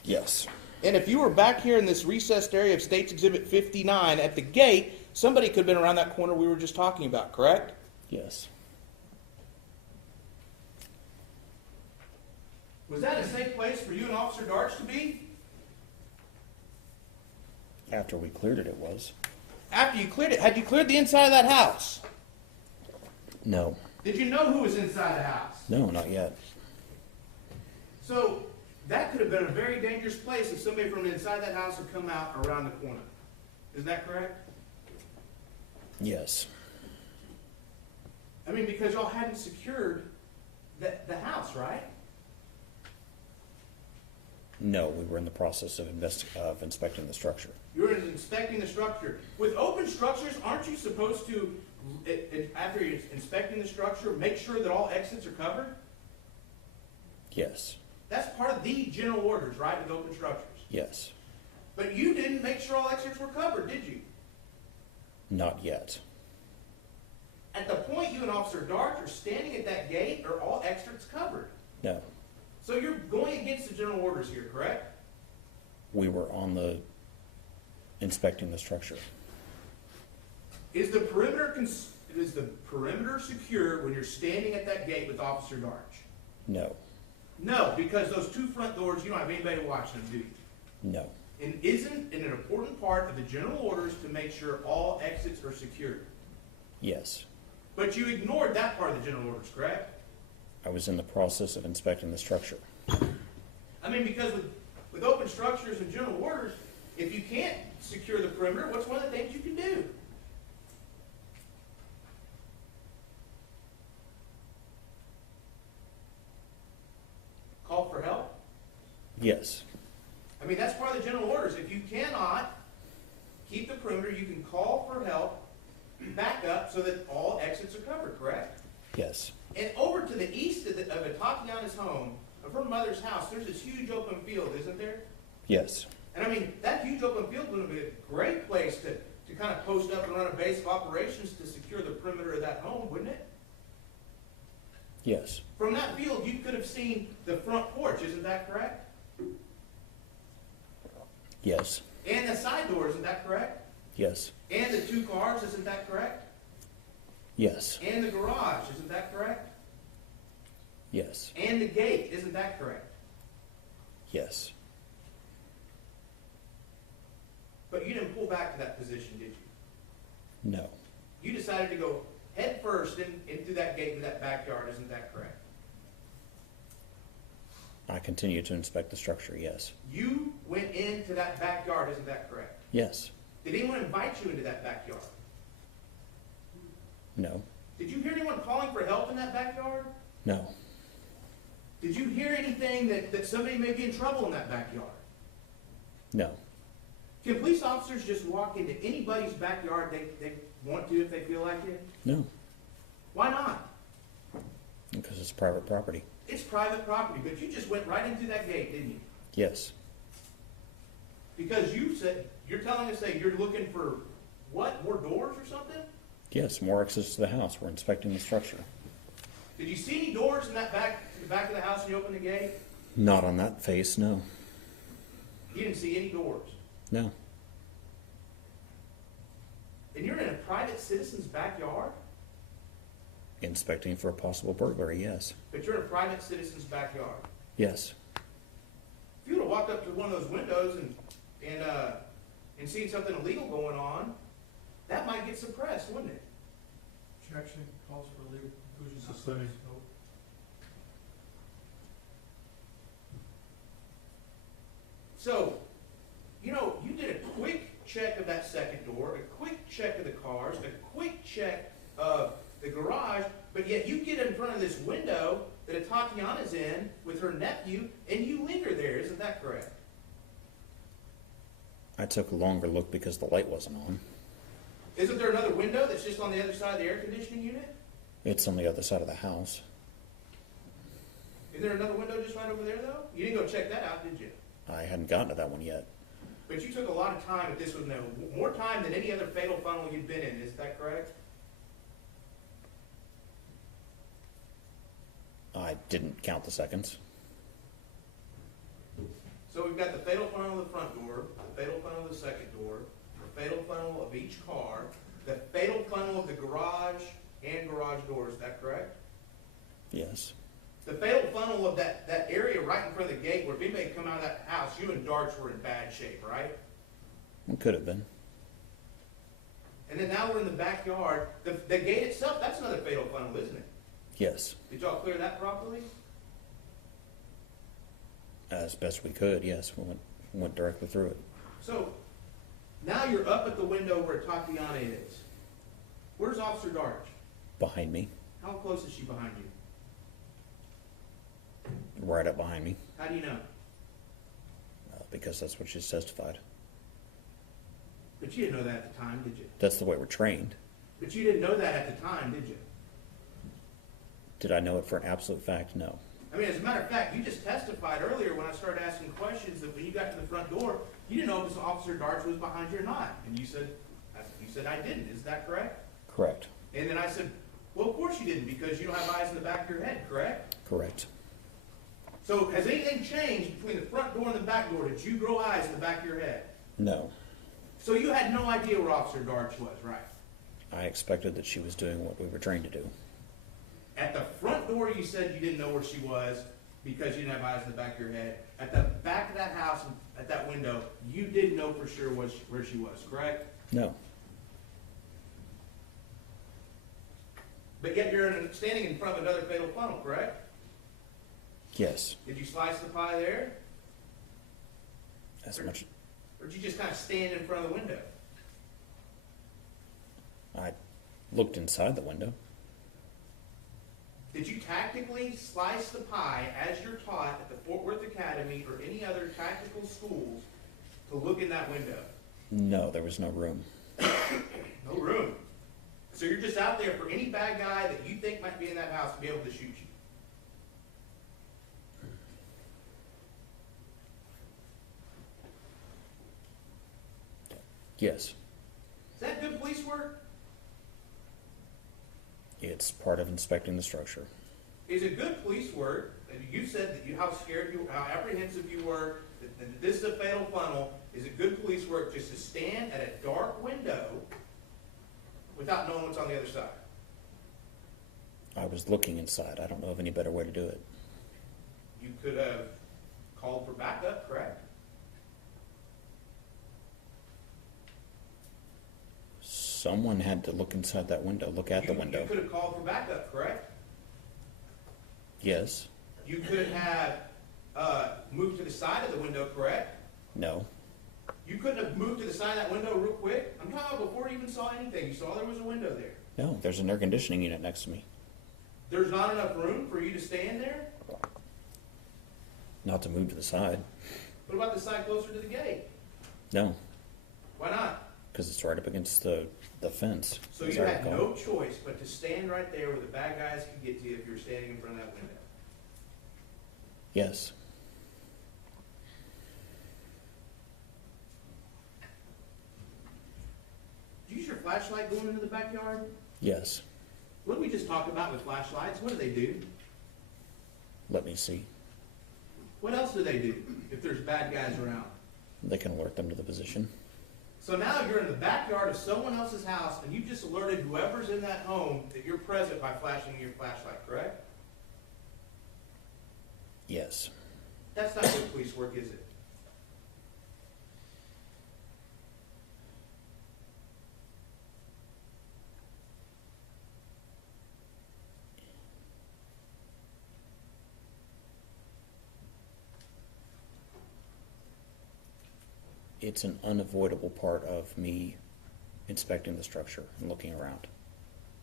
Yes. And if you were back here in this recessed area of State's Exhibit 59 at the gate, somebody could have been around that corner we were just talking about, correct? Yes. Was that a safe place for you and Officer Darch to be? After we cleared it, it was. After you cleared it, had you cleared the inside of that house? No. Did you know who was inside the house? No, not yet. So that could have been a very dangerous place if somebody from inside that house had come out around the corner. Is that correct? Yes. I mean, because y'all hadn't secured the house, right? No, we were in the process of inspecting the structure. You're inspecting the structure. With open structures, aren't you supposed to, after you're inspecting the structure, make sure that all exits are covered? Yes. That's part of the general orders, right, with open structures. Yes. But you didn't make sure all exits were covered, did you? Not yet. At the point you and Officer Darch are standing at that gate, are all exits covered? No. So you're going against the general orders here, correct? We were on the inspecting the structure. Is the perimeter secure when you're standing at that gate with Officer Darch? No. No, because those two front doors, you don't have anybody watching them, do you? No. And isn't it an important part of the general orders to make sure all exits are secured? Yes. But you ignored that part of the general orders, correct? I was in the process of inspecting the structure. I mean, because with open structures and general orders, if you can't secure the perimeter, what's one of the things you can do? Call for help? Yes. I mean, that's part of the general orders. If you cannot keep the perimeter, you can call for help, back up so that all exits are covered, correct? Yes. And over to the east of Atatiana's home, of her mother's house, there's this huge open field, isn't there? Yes. And I mean, that huge open field would be a great place to kind of post up and run a base of operations to secure the perimeter of that home, wouldn't it? Yes. From that field, you could have seen the front porch, isn't that correct? Yes. And the side door, isn't that correct? Yes. And the two cars, isn't that correct? Yes. And the garage, isn't that correct? Yes. And the gate, isn't that correct? Yes. But you didn't pull back to that position, did you? No. You decided to go head first into that gate, into that backyard, isn't that correct? I continue to inspect the structure, yes. You went into that backyard, isn't that correct? Yes. Did anyone invite you into that backyard? No. Did you hear anyone calling for help in that backyard? No. Did you hear anything that somebody may be in trouble in that backyard? No. Can police officers just walk into anybody's backyard they want to if they feel like it? No. Why not? Because it's private property. It's private property, but you just went right into that gate, didn't you? Yes. Because you're telling us that you're looking for what? More doors or something? Yes, more access to the house. We're inspecting the structure. Did you see any doors in the back of the house when you opened the gate? Not on that face, no. You didn't see any doors. No. And you're in a private citizen's backyard? inspecting for a possible burglary, yes. But you're in a private citizen's backyard. Yes. If you would have walked up to one of those windows and seen something illegal going on, that might get suppressed, wouldn't it? Objection, calls for legal conclusion. not Sustained. present. Vote. So, you did a quick check of that second door, a quick check of the cars, a quick check of the garage, but yet you get in front of this window that Atatiana's in with her nephew, and you linger there. Isn't that correct? I took a longer look because the light wasn't on. Isn't there another window that's just on the other side of the air conditioning unit? It's on the other side of the house. Is there another window just right over there, though? You didn't go check that out, did you? I hadn't gotten to that one yet. But you took a lot of time at this window, more time than any other fatal funnel you'd been in. Is that correct? I didn't count the seconds. So we've got the fatal funnel of the front door, the fatal funnel of the second door, the fatal funnel of each car, the fatal funnel of the garage and garage doors. Is that correct? Yes. The fatal funnel of that area right in front of the gate where if anybody come out of that house, you and Darts were in bad shape, right? It could have been. And then now we're in the backyard. The gate itself, that's another fatal funnel, isn't it? Yes. Did y'all clear that properly? As best we could, yes. We went directly through it. So now you're up at the window where Tatiana is. Where's Officer Darch? Behind me. How close is she behind you? Right up behind me. How do you know? Because that's what she's testified. But you didn't know that at the time, did you? That's the way we're trained. But you didn't know that at the time, did you? Did I know it for an absolute fact? No. I mean, as a matter of fact, you just testified earlier when I started asking questions that when you got to the front door, you didn't know if this Officer Darch was behind you or not. And you said I didn't. Is that correct? Correct. And then I said, well, of course you didn't because you don't have eyes in the back of your head, correct? Correct. So has anything changed between the front door and the back door? Did you grow eyes in the back of your head? No. So you had no idea where Officer Darch was, right? I expected that she was doing what we were trained to do. At the front door, you said you didn't know where she was because you didn't have eyes in the back of your head. At the back of that house, at that window, you didn't know for sure where she was, correct? No. But yet you're standing in front of another fatal funnel, correct? Yes. Did you slice the pie there? As much. Or did you just kind of stand in front of the window? I looked inside the window. Did you tactically slice the pie as you're taught at the Fort Worth Academy or any other tactical schools to look in that window? No, there was no room. No room. So you're just out there for any bad guy that you think might be in that house to be able to shoot you. Yes. Is that good police work? It's part of inspecting the structure. Is it good police work? You said that how scared you, how apprehensive you were, that this is a fatal funnel. Is it good police work just to stand at a dark window without knowing what's on the other side? I was looking inside. I don't know of any better way to do it. You could have called for backup, correct? Someone had to look inside that window, look at the window. You could have called for backup, correct? Yes. You could have moved to the side of the window, correct? No. You couldn't have moved to the side of that window real quick? I'm talking about before you even saw anything. You saw there was a window there. No, there's an air conditioning unit next to me. There's not enough room for you to stand there? Not to move to the side. What about the side closer to the gate? No, Why not? because it's right up against the fence. So as you I had recall. no choice but to stand right there where the bad guys could get to you if you were standing in front of that window. Yes. Did you use your flashlight going into the backyard? Yes. What did we just talk about with flashlights? What do they do? Let me see. What else do they do if there's bad guys around? They can alert them to the position. So now you're in the backyard of someone else's house, and you just alerted whoever's in that home that you're present by flashing your flashlight, correct? Yes. That's not good police work, is it? It's an unavoidable part of me inspecting the structure and looking around.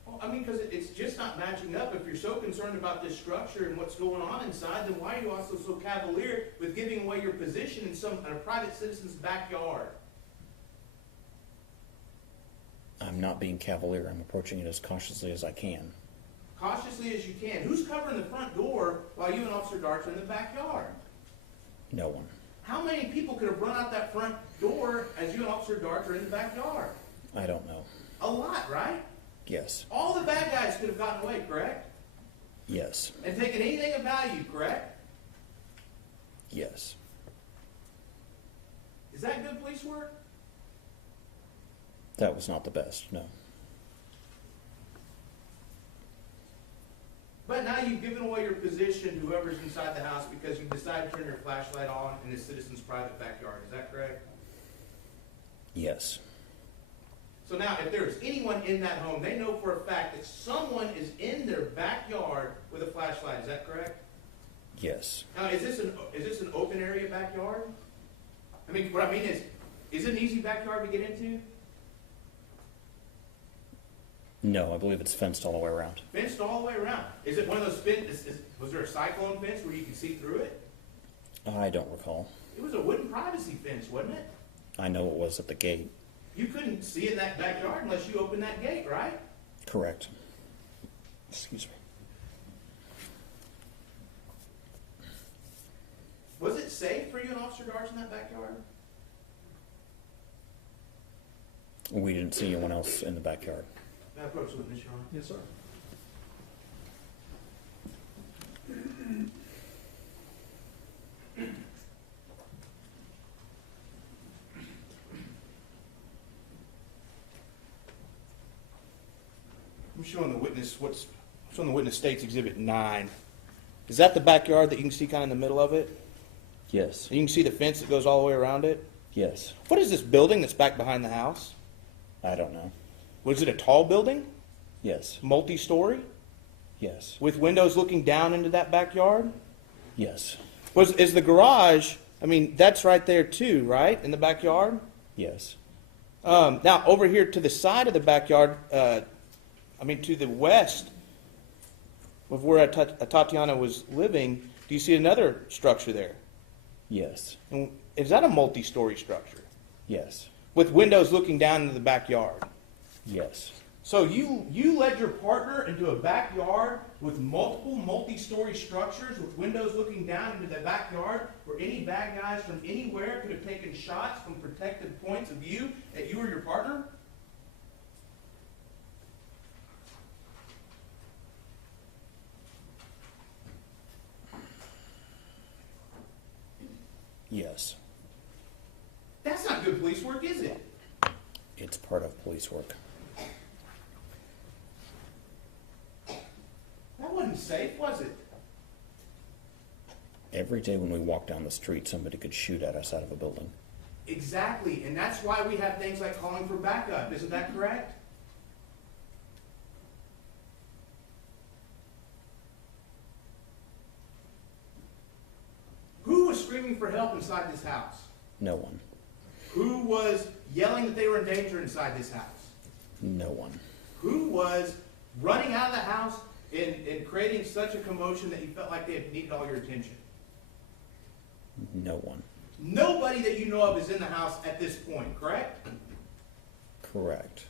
Well, I mean, because it's just not matching up. If you're so concerned about this structure and what's going on inside, then why are you also so cavalier with giving away your position in a private citizen's backyard? I'm not being cavalier. I'm approaching it as cautiously as I can. Cautiously as you can. Who's covering the front door while you and Officer Darts are in the backyard? No one. How many people could have run out that front door as you and Officer Darts are in the backyard? I don't know. A lot, right? Yes. All the bad guys could have gotten away, correct? Yes. And taken anything of value, correct? Yes. Is that good police work? That was not the best, no. But now you've given away your position to whoever's inside the house because you decided to turn your flashlight on in a citizen's private backyard. Is that correct? Yes. So now, if there's anyone in that home, they know for a fact that someone is in their backyard with a flashlight. Is that correct? Yes. Now, is this an open area backyard? I mean, what I mean is it an easy backyard to get into? No, I believe it's fenced all the way around. Fenced all the way around. Is it one of those was there a cyclone fence where you could see through it? I don't recall. It was a wooden privacy fence, wasn't it? I know it was at the gate. You couldn't see in that backyard unless you opened that gate, right? Correct. Excuse me. Was it safe for you and Officer Darts in that backyard? We didn't see anyone else in the backyard. May I approach the witness, Your Honor? Yes, sir. I'm showing the witness what's on the witness state's Exhibit 9. Is that the backyard that you can see kind of in the middle of it? Yes. And you can see the fence that goes all the way around it? Yes. What is this building that's back behind the house? I don't know. Was it a tall building? Yes. Multi-story? Yes. With windows looking down into that backyard? Yes. Is the garage, I mean, that's right there too, right? In the backyard? Yes. Now, over here to the side of the backyard, to the west of where Atatiana was living, do you see another structure there? Yes. And is that a multi-story structure? Yes. With windows looking down into the backyard? Yes. So you led your partner into a backyard with multiple multi-story structures with windows looking down into the backyard where any bad guys from anywhere could have taken shots from protected points of view at you or your partner? Yes. That's not good police work, is it? It's part of police work. That wasn't safe, was it? Every day when we walk down the street, somebody could shoot at us out of a building. Exactly, and that's why we have things like calling for backup. Isn't that correct? Who was screaming for help inside this house? No one. Who was yelling that they were in danger inside this house? No one. Who was running out of the house and creating such a commotion that you felt like they had needed all your attention? No one. Nobody that you know of is in the house at this point, correct? Correct.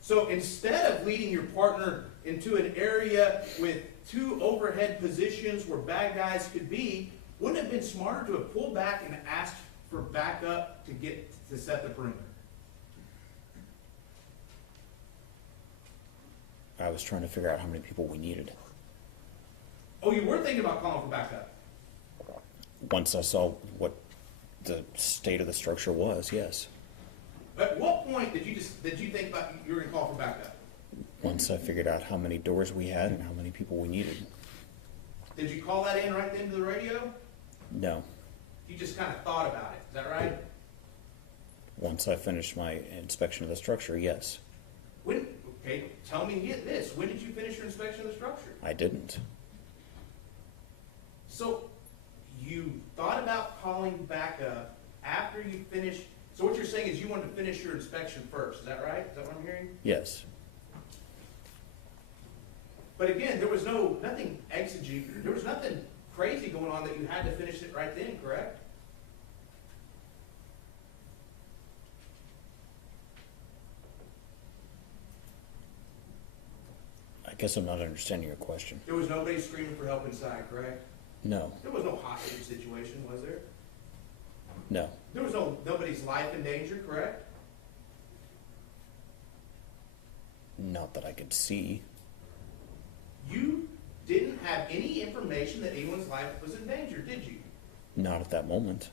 So instead of leading your partner into an area with two overhead positions where bad guys could be, wouldn't it have been smarter to have pulled back and asked for backup to set the perimeter? I was trying to figure out how many people we needed. Oh, you were thinking about calling for backup? Once I saw what the state of the structure was, yes. At what point did you think about you were gonna call for backup? Once I figured out how many doors we had and how many people we needed. Did you call that in right then to the radio? No. You just kind of thought about it, is that right? Once I finished my inspection of the structure, yes. When, okay, tell me this, when did you finish your inspection of the structure? I didn't. So, you thought about calling backup after you finished, so what you're saying is you wanted to finish your inspection first, is that right? Is that what I'm hearing? Yes. But again, there was nothing exigent, there was nothing crazy going on that you had to finish it right then, correct? I guess I'm not understanding your question. There was nobody screaming for help inside, correct? No. There was no hostage situation, was there? No. There was nobody's life in danger, correct? Not that I could see. You didn't have any information that anyone's life was in danger, did you? Not at that moment.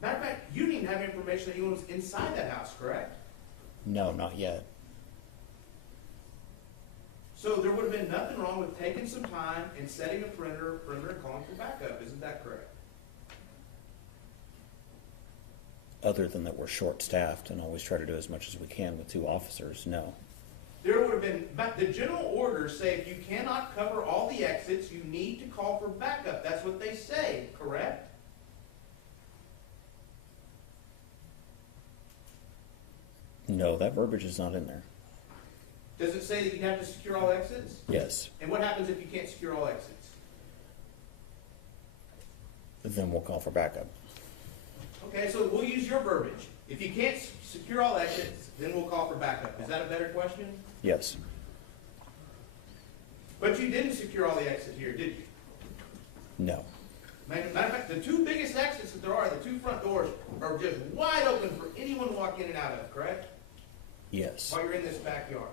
Matter of fact, you didn't even have information that anyone was inside that house, correct? No, not yet. So there would have been nothing wrong with taking some time and setting a perimeter and calling for backup, isn't that correct? Other than that we're short-staffed and always try to do as much as we can with 2 officers, no. There would have been, but the general orders say if you cannot cover all the exits, you need to call for backup. That's what they say, correct? No, that verbiage is not in there. Does it say that you have to secure all exits? Yes. And what happens if you can't secure all exits? Then we'll call for backup. Okay, so we'll use your verbiage. If you can't secure all exits, then we'll call for backup. Is that a better question? Yes. But you didn't secure all the exits here, did you? No. Matter of fact, the 2 biggest exits that there are, the 2 front doors, are just wide open for anyone to walk in and out of, correct? Yes. While you're in this backyard.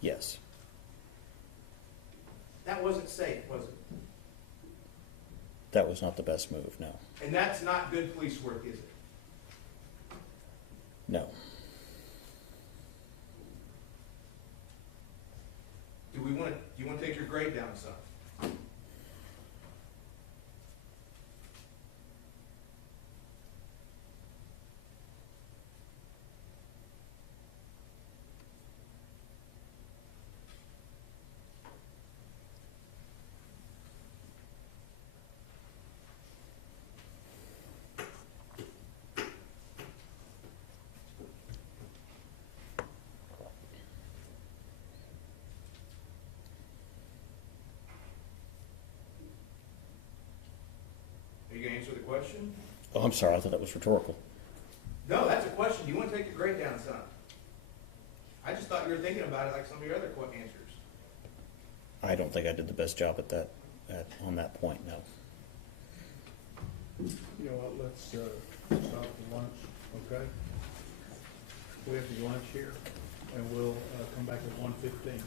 Yes. That wasn't safe, was it? That was not the best move, no. And that's not good police work, is it? No. Do you want to take your grade down some? Are you going to answer the question? Oh, I'm sorry. I thought that was rhetorical. No, that's a question. Do you want to take your grade down some? I just thought you were thinking about it like some of your other answers. I don't think I did the best job at that, on that point, no. You know what, let's stop for lunch, okay? We have the lunch here, and we'll come back at 1:15.